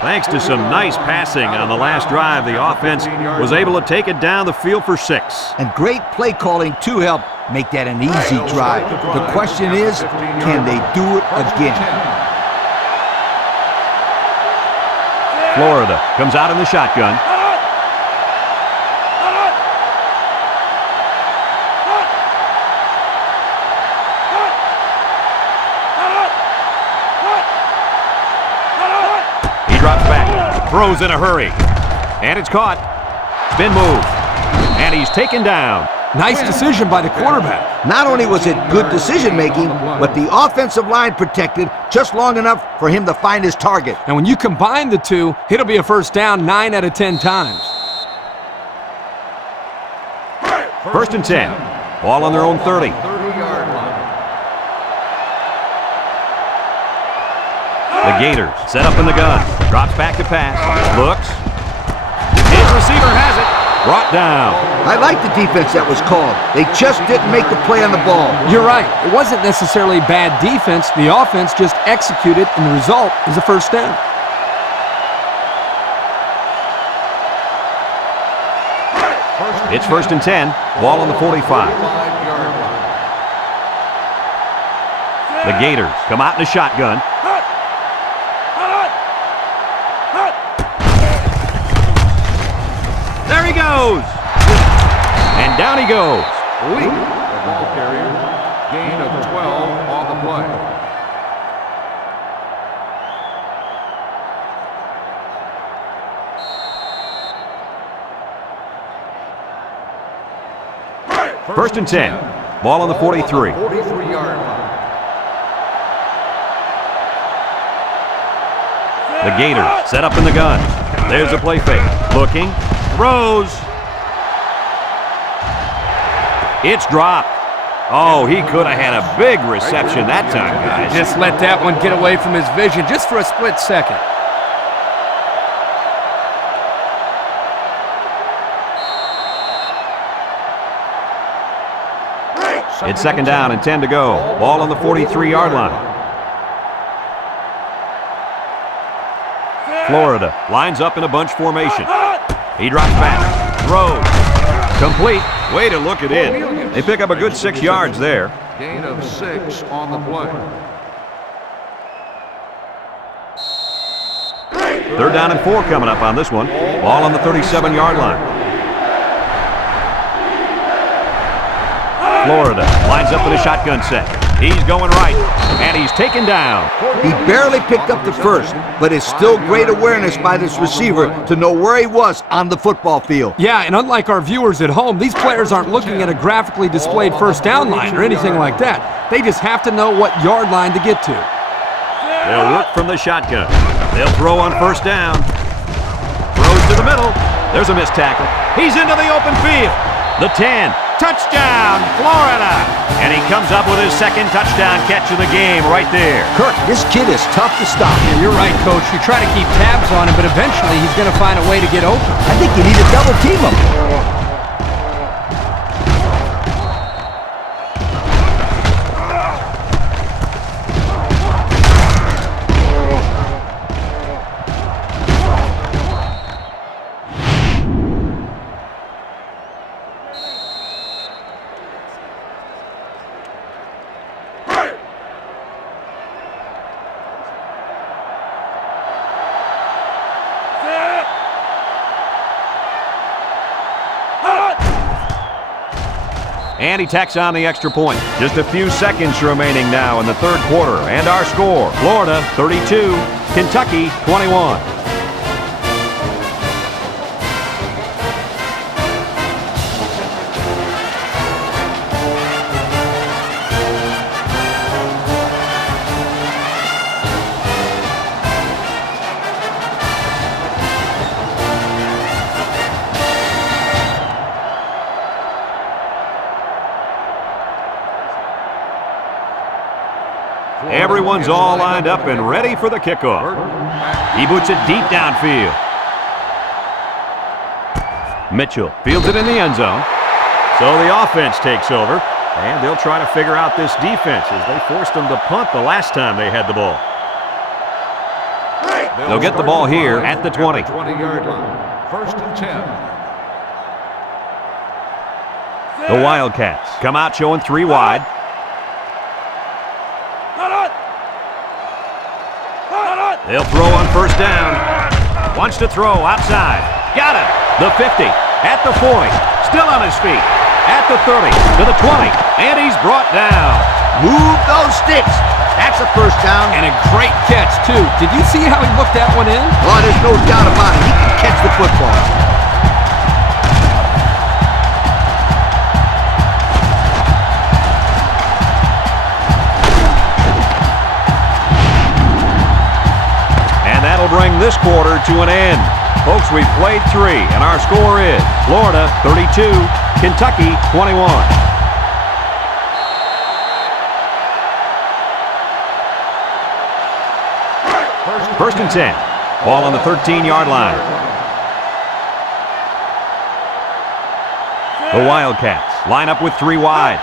Thanks to some nice passing on the last drive, the offense was able to take it down the field for 6. And great play calling to help make that an easy drive. The question is, can they do it again? Florida comes out in the shotgun. He drops back, throws in a hurry, and it's caught. Spin move, and he's taken down. Nice decision by the quarterback. Not only was it good decision-making, but the offensive line protected just long enough for him to find his target. And when you combine the two, it'll be a 1st down 9 out of 10 times. 1st and 10. Ball on their own 30. 30-yard line. The Gators set up in the gun. Drops back to pass. Looks. His receiver has it. Brought down. I like the defense that was called. They just didn't make the play on the ball. You're right. It wasn't necessarily bad defense. The offense just executed, and the result is a 1st down. It's 1st and 10. Ball on the 45. 45-yard line. The Gators come out in a shotgun. There he goes. And down he goes. The ball carrier. Gain of 12 on the play. First and 10. Ball on the 43. 43-yard line. The Gators set up in the gun. There's a play fake. Looking. Throws. It's dropped. Oh, he could have had a big reception that time, guys. Just let that one get away from his vision just for a split second. It's second down and 10 to go. Ball on the 43-yard line. Florida lines up in a bunch formation. He drops back. Throws. Complete. Way to look it in. They pick up a good 6 yards there. Gain of 6 on the play. Third down and 4 coming up on this one. Ball on the 37-yard line. Florida lines up in a shotgun set. He's going right, and he's taken down. He barely picked up the first, but it's still great awareness by this receiver to know where he was on the football field. Yeah, and unlike our viewers at home, these players aren't looking at a graphically displayed first down line or anything like that. They just have to know what yard line to get to. They'll work from the shotgun. They'll throw on first down. Throws to the middle. There's a missed tackle. He's into the open field. The 10. Touchdown, Florida! And he comes up with his second touchdown catch of the game right there. Kirk, this kid is tough to stop. Yeah, you're right, Coach. You try to keep tabs on him, but eventually he's going to find a way to get open. I think you need to double team him. And he tacks on the extra point. Just a few seconds remaining now in the third quarter. And our score, Florida 32, Kentucky 21. Everyone's all lined up and ready for the kickoff. He boots it deep downfield. Mitchell fields it in the end zone. So the offense takes over, and they'll try to figure out this defense as they forced them to punt the last time they had the ball. They'll get the ball here at the 20. 20-yard line. First and 10. The Wildcats come out showing 3 wide. They'll throw on first down. Wants to throw outside. Got it. The 50. At the 40. Still on his feet. At the 30. To the 20. And he's brought down. Move those sticks. That's a first down. And a great catch, too. Did you see how he looked that one in? Oh, there's no doubt about it. He can catch the football. Bring this quarter to an end. Folks, we've played 3, and our score is Florida 32, Kentucky 21. First and 10. Ball on the 13-yard line. The Wildcats line up with 3 wide.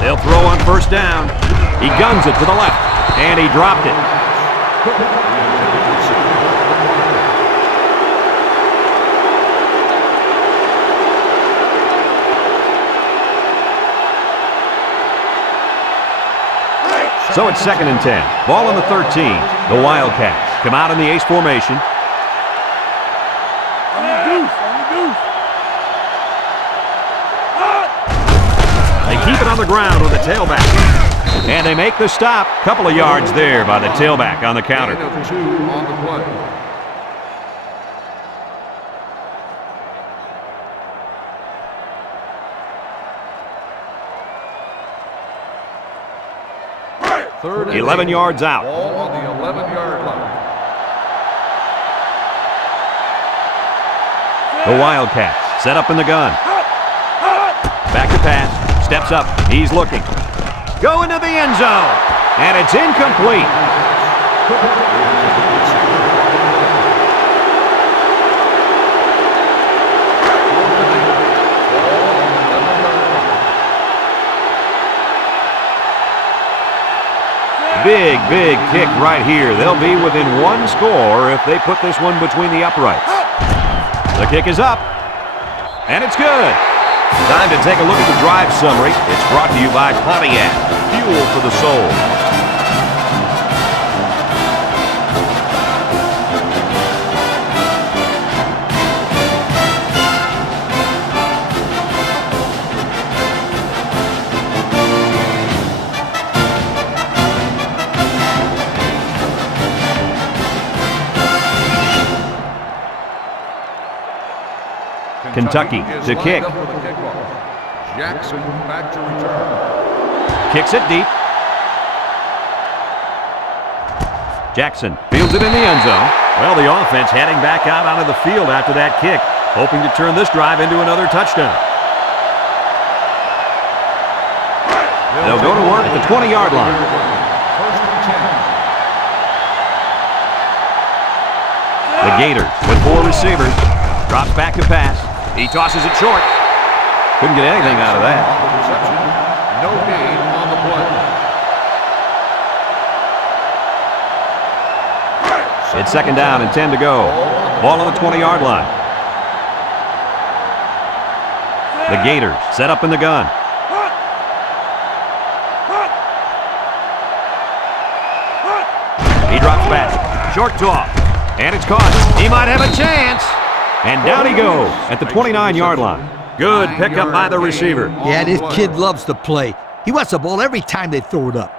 They'll throw on first down. He guns it to the left, and he dropped it. So it's second and 10. Ball on the 13. The Wildcats come out in the ace formation. They keep it on the ground with the tailback. And they make the stop. Couple of yards there by the tailback on the counter. Gain of 2 on the play. Third and 11 yards out. Ball on the 11-yard line. The Wildcats set up in the gun. Back to pass. Steps up. He's looking. Going to the end zone. And it's incomplete. Big, big kick right here. They'll be within one score if they put this one between the uprights. The kick is up. And it's good. Time to take a look at the drive summary. It's brought to you by Pontiac. Fuel for the soul. Kentucky to kick. Jackson back to return. Kicks it deep. Jackson fields it in the end zone. Well, the offense heading back out onto the field after that kick, hoping to turn this drive into another touchdown. They'll go to work at the 20-yard line. First and 10. The Gators with 4 receivers. Drops back to pass. He tosses it short. Couldn't get anything out of that. On the reception, no gain on the play. It's second down and 10 to go. Ball on the 20-yard line. The Gators set up in the gun. He drops back. Short toss. And it's caught. He might have a chance. And down he goes at the 29-yard line. Good pickup by the receiver. Yeah, this kid loves to play. He wants the ball every time they throw it up.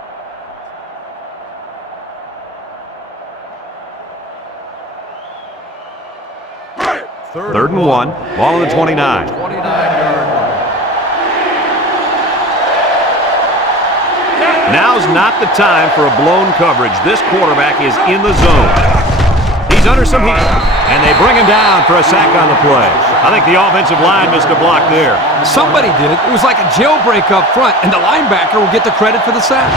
Third and 1. Ball on the 29. 29-yard line. Now's not the time for a blown coverage. This quarterback is in the zone. He's under some heat, and they bring him down for a sack on the play. I think the offensive line missed a block there. Somebody did it. It was like a jailbreak up front, and the linebacker will get the credit for the sack.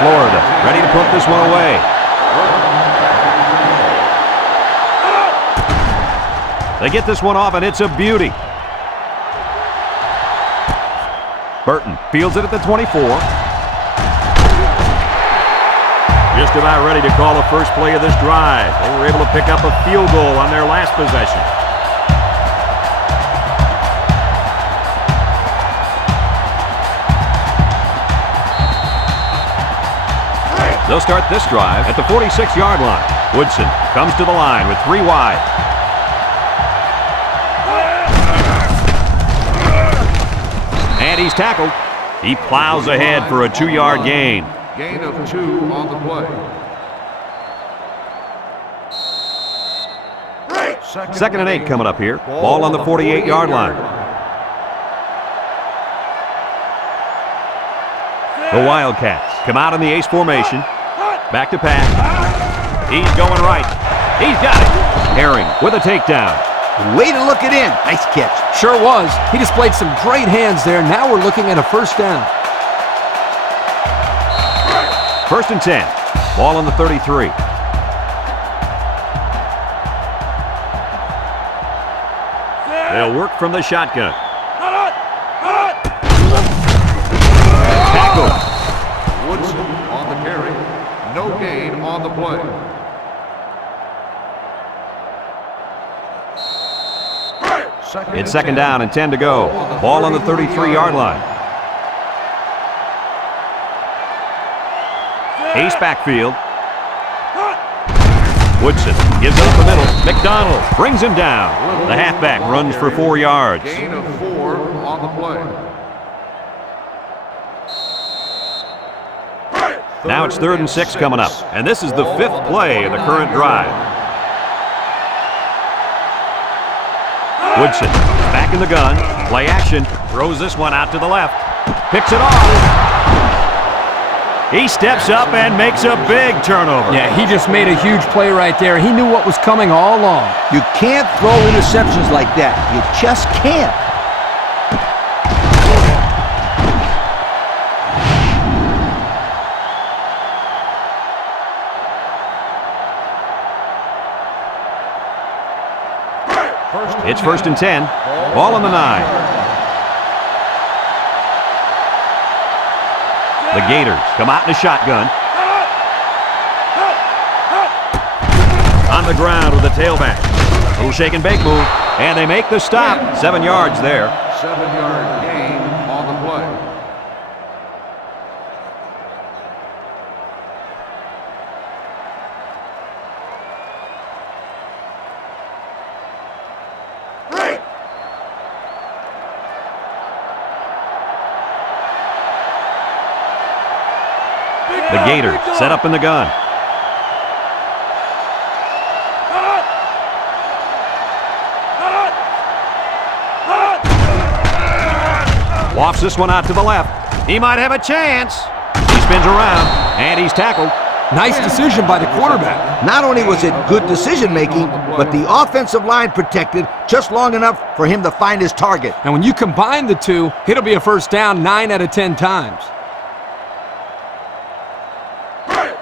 Florida ready to put this one away. They get this one off, and it's a beauty. Burton fields it at the 24. Just about ready to call the first play of this drive. They were able to pick up a field goal on their last possession. They'll start this drive at the 46-yard line. Woodson comes to the line with 3 wide. And he's tackled. He plows ahead for a 2-yard gain. Gain of 2 on the play. Second and 8 coming up here. Ball on the 48-yard line. The Wildcats come out in the ace formation. Back to pass. He's going right. He's got it. Herring with a takedown. Way to look it in. Nice catch. Sure was. He displayed some great hands there. Now we're looking at a first down. First and 10. Ball on the 33. They'll work from the shotgun. Tackle. Woodson on the carry. No gain on the play. It's second down and 10 to go. Ball on the 33-yard line. Ace backfield. Woodson gives it up the middle. McDonald brings him down. The halfback runs for 4 yards. Gain of 4 on the play. Now it's third and 6 coming up. And this is the 5th play of the current drive. Woodson is back in the gun. Play action. Throws this one out to the left. Picks it off. He steps up and makes a big turnover. Yeah, he just made a huge play right there. He knew what was coming all along. You can't throw interceptions like that. You just can't. It's 1st and 10. Ball on the 9. The Gators come out in a shotgun. On the ground with the tailback. Little shake and bake move. And they make the stop. 7 yards there. 7-yard gain on the play. The Gators set up in the gun. Lofts this one out to the left. He might have a chance. He spins around, and he's tackled. Nice decision by the quarterback. Not only was it good decision-making, but the offensive line protected just long enough for him to find his target. And when you combine the two, it'll be a first down 9 out of 10 times.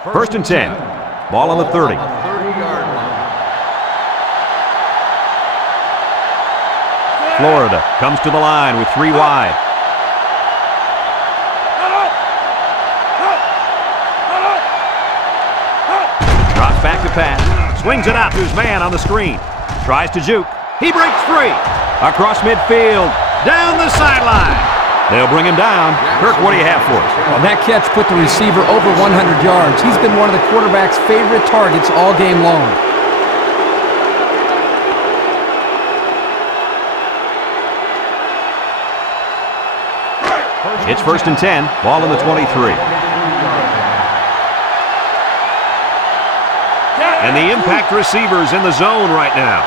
1st and 10. Ball on the 30. 30-yard line. Florida comes to the line with 3 wide. Drops back to pass. Swings it out to his man on the screen. Tries to juke. He breaks free. Across midfield. Down the sideline. They'll bring him down. Kirk, what do you have for us? Well, that catch put the receiver over 100 yards. He's been one of the quarterback's favorite targets all game long. It's 1st and 10. Ball in the 23. And the impact receiver's in the zone right now.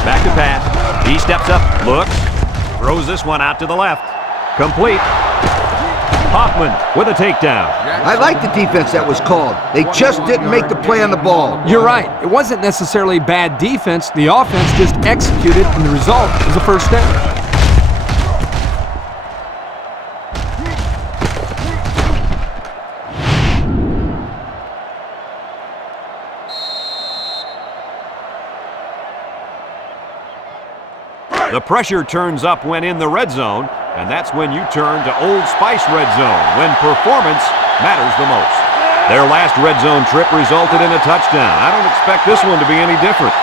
Back to pass. He steps up, looks, throws this one out to the left. Complete. Hoffman with a takedown. I like the defense that was called. They just didn't make the play on the ball. You're right. It wasn't necessarily bad defense. The offense just executed, and the result is a first down. The pressure turns up when in the red zone, and that's when you turn to Old Spice Red Zone, when performance matters the most. Their last red zone trip resulted in a touchdown. I don't expect this one to be any different.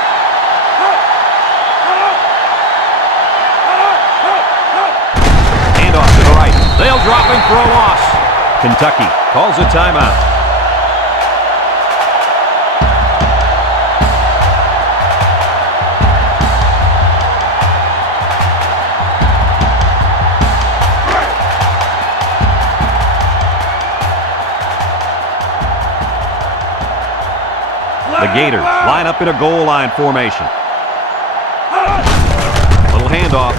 Handoff to the right. They'll drop him for a loss. Kentucky calls a timeout. The Gators line up in a goal line formation. Little handoff.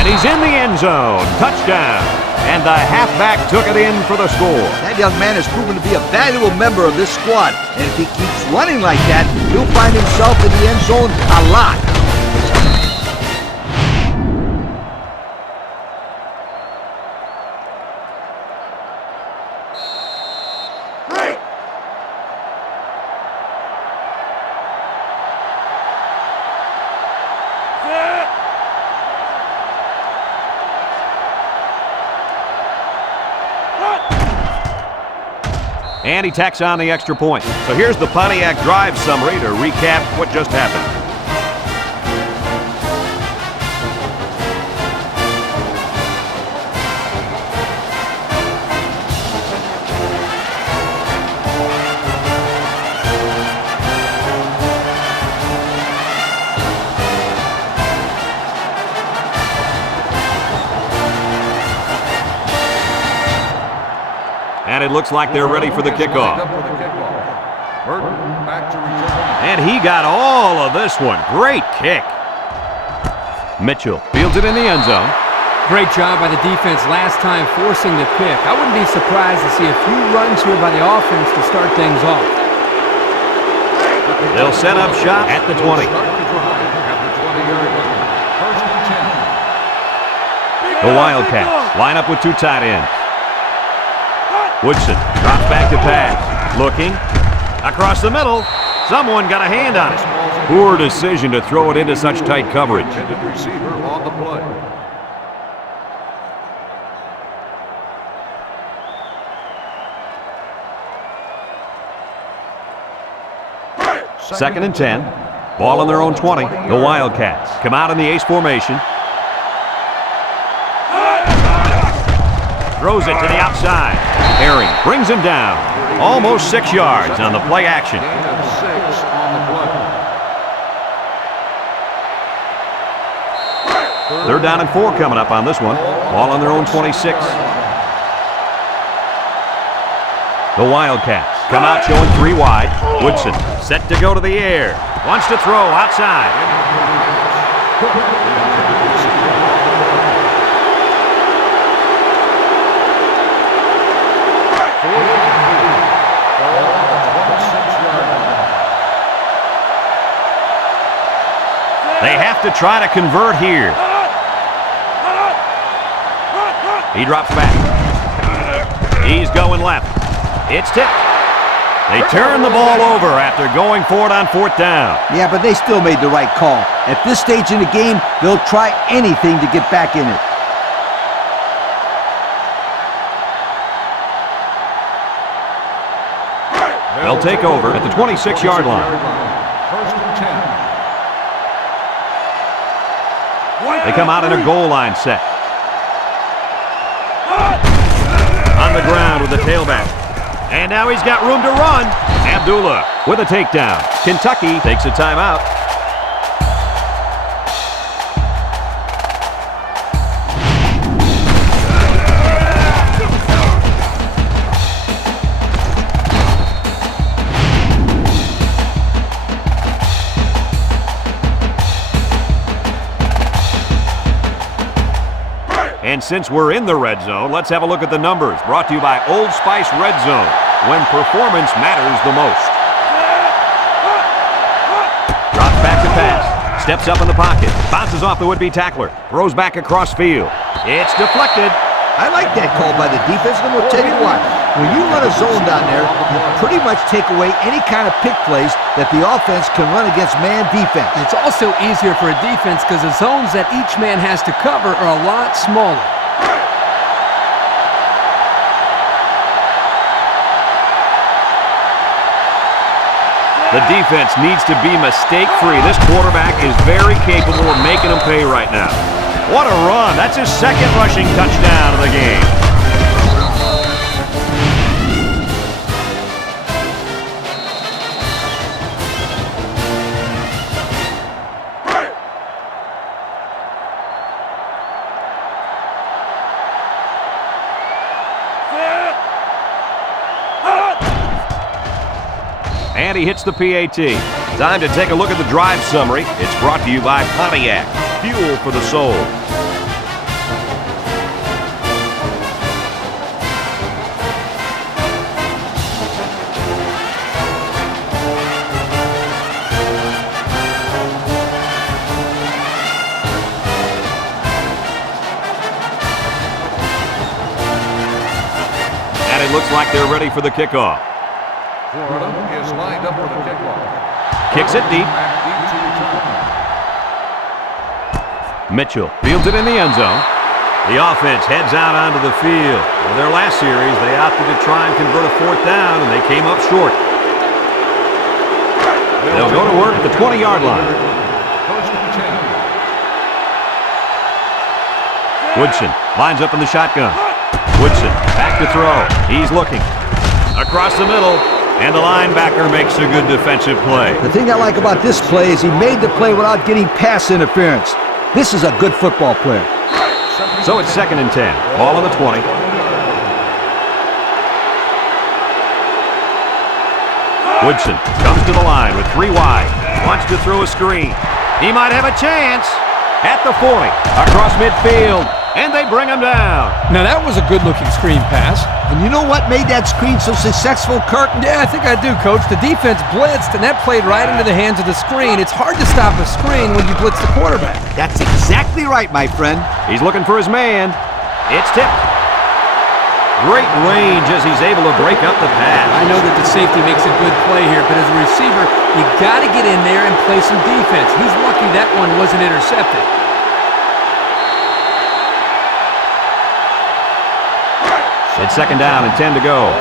And he's in the end zone. Touchdown. And the halfback took it in for the score. That young man has proven to be a valuable member of this squad. And if he keeps running like that, he'll find himself in the end zone a lot. And he tacks on the extra point. So here's the Pontiac drive summary to recap what just happened. And it looks like they're ready for the kickoff. Burton back to return. And he got all of this one. Great kick. Mitchell fields it in the end zone. Great job by the defense last time forcing the pick. I wouldn't be surprised to see a few runs here by the offense to start things off. They'll set up shop at the 20. The Wildcats line up with two tight ends. Woodson drops back to pass. Looking. Across the middle. Someone got a hand on it. Poor decision to throw it into such tight coverage. Receiver on the play. Second and 10. Ball on their own 20. The Wildcats come out in the ace formation. Throws it to the outside. Herring brings him down. Almost 6 yards on the play action. Gain of 6 on the play. They're down and 4 coming up on this one. Ball on their own 26. The Wildcats come out showing 3 wide. Woodson set to go to the air. Wants to throw outside. They have to try to convert here. He drops back. He's going left. It's tipped. They turn the ball over after going for it on 4th down. Yeah, but they still made the right call. At this stage in the game, they'll try anything to get back in it. They'll take over at the 26-yard line. First and 10. They come out in a goal line set. On the ground with the tailback. And now he's got room to run. Abdullah with a takedown. Kentucky takes a timeout. And since we're in the red zone, let's have a look at the numbers. Brought to you by Old Spice Red Zone, when performance matters the most. Drops back to pass. Steps up in the pocket. Bounces off the would-be tackler. Throws back across field. It's deflected. I like that call by the defense, and we'll tell you what. When you run a zone down there, you pretty much take away any kind of pick plays that the offense can run against man defense. It's also easier for a defense because the zones that each man has to cover are a lot smaller. The defense needs to be mistake-free. This quarterback is very capable of making them pay right now. What a run. That's his second rushing touchdown of the game. And he hits the PAT. Time to take a look at the drive summary. It's brought to you by Pontiac. Fuel for the soul. And it looks like they're ready for the kickoff. Florida is lined up for the kickoff. Kicks it deep. Back deep to return. Mitchell fields it in the end zone. The offense heads out onto the field. For their last series, they opted to try and convert a 4th down, and they came up short. They'll go to work at the 20-yard line. First and 10. Woodson lines up in the shotgun. Woodson back to throw. He's looking. Across the middle. And the linebacker makes a good defensive play. The thing I like about this play is he made the play without getting pass interference. This is a good football player. So it's 2nd and 10. Ball on the 20. Woodson comes to the line with 3 wide. Wants to throw a screen. He might have a chance. At the 40, across midfield, and they bring him down. Now that was a good-looking screen pass. And you know what made that screen so successful, Kirk? Yeah, I think I do, Coach. The defense blitzed, and that played right into the hands of the screen. It's hard to stop a screen when you blitz the quarterback. That's exactly right, my friend. He's looking for his man. It's tipped. Great range as he's able to break up the pass. I know that the safety makes a good play here, but as a receiver, you got to get in there and play some defense. He's lucky that one wasn't intercepted. It's 2nd down and 10 to go.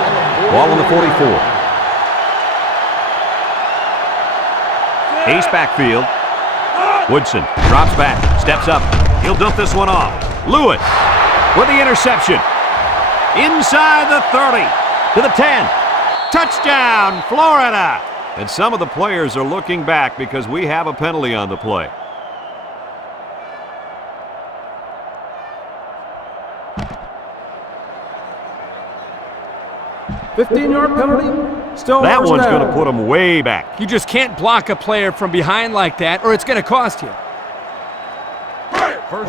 Ball on the 44. Ace backfield. Woodson drops back, steps up. He'll dump this one off. Lewis with the interception. Inside the 30 to the 10. Touchdown, Florida! And some of the players are looking back because we have a penalty on the play. $15-yard penalty. Still That first one's down. going to put them way back. You just can't block a player from behind like that, or it's going to cost you.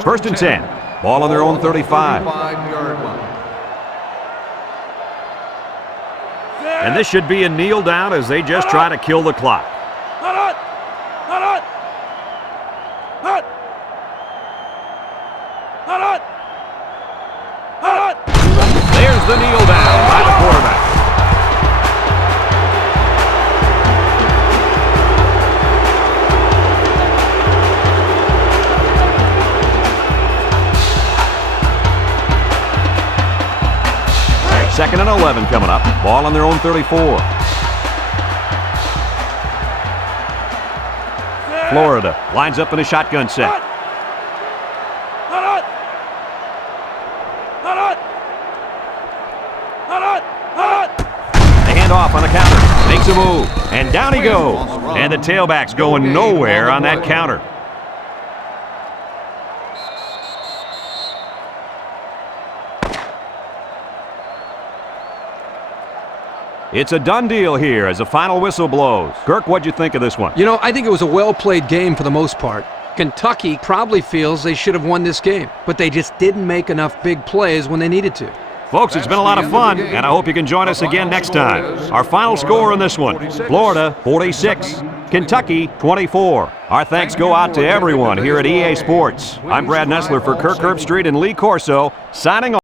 First and 10. Ball on their own 35. 35-yard line. And this should be a kneel down as they just try to kill the clock. There's the kneel down by the quarterback. Second and 11 coming up. Ball on their own 34. Florida lines up in a shotgun set. They hand off on the counter. Makes a move. And down he goes. And the tailback's going nowhere on that counter. It's a done deal here as the final whistle blows. Kirk, what'd you think of this one? You know, I think it was a well-played game for the most part. Kentucky probably feels they should have won this game, but they just didn't make enough big plays when they needed to. Folks, it's been a lot of fun, and I hope you can join us again next time. Our final score in this one, Florida 46, Kentucky 24. Our thanks go out to everyone here at EA Sports. I'm Brad Nessler for Kirk Herbstreit and Lee Corso, signing off.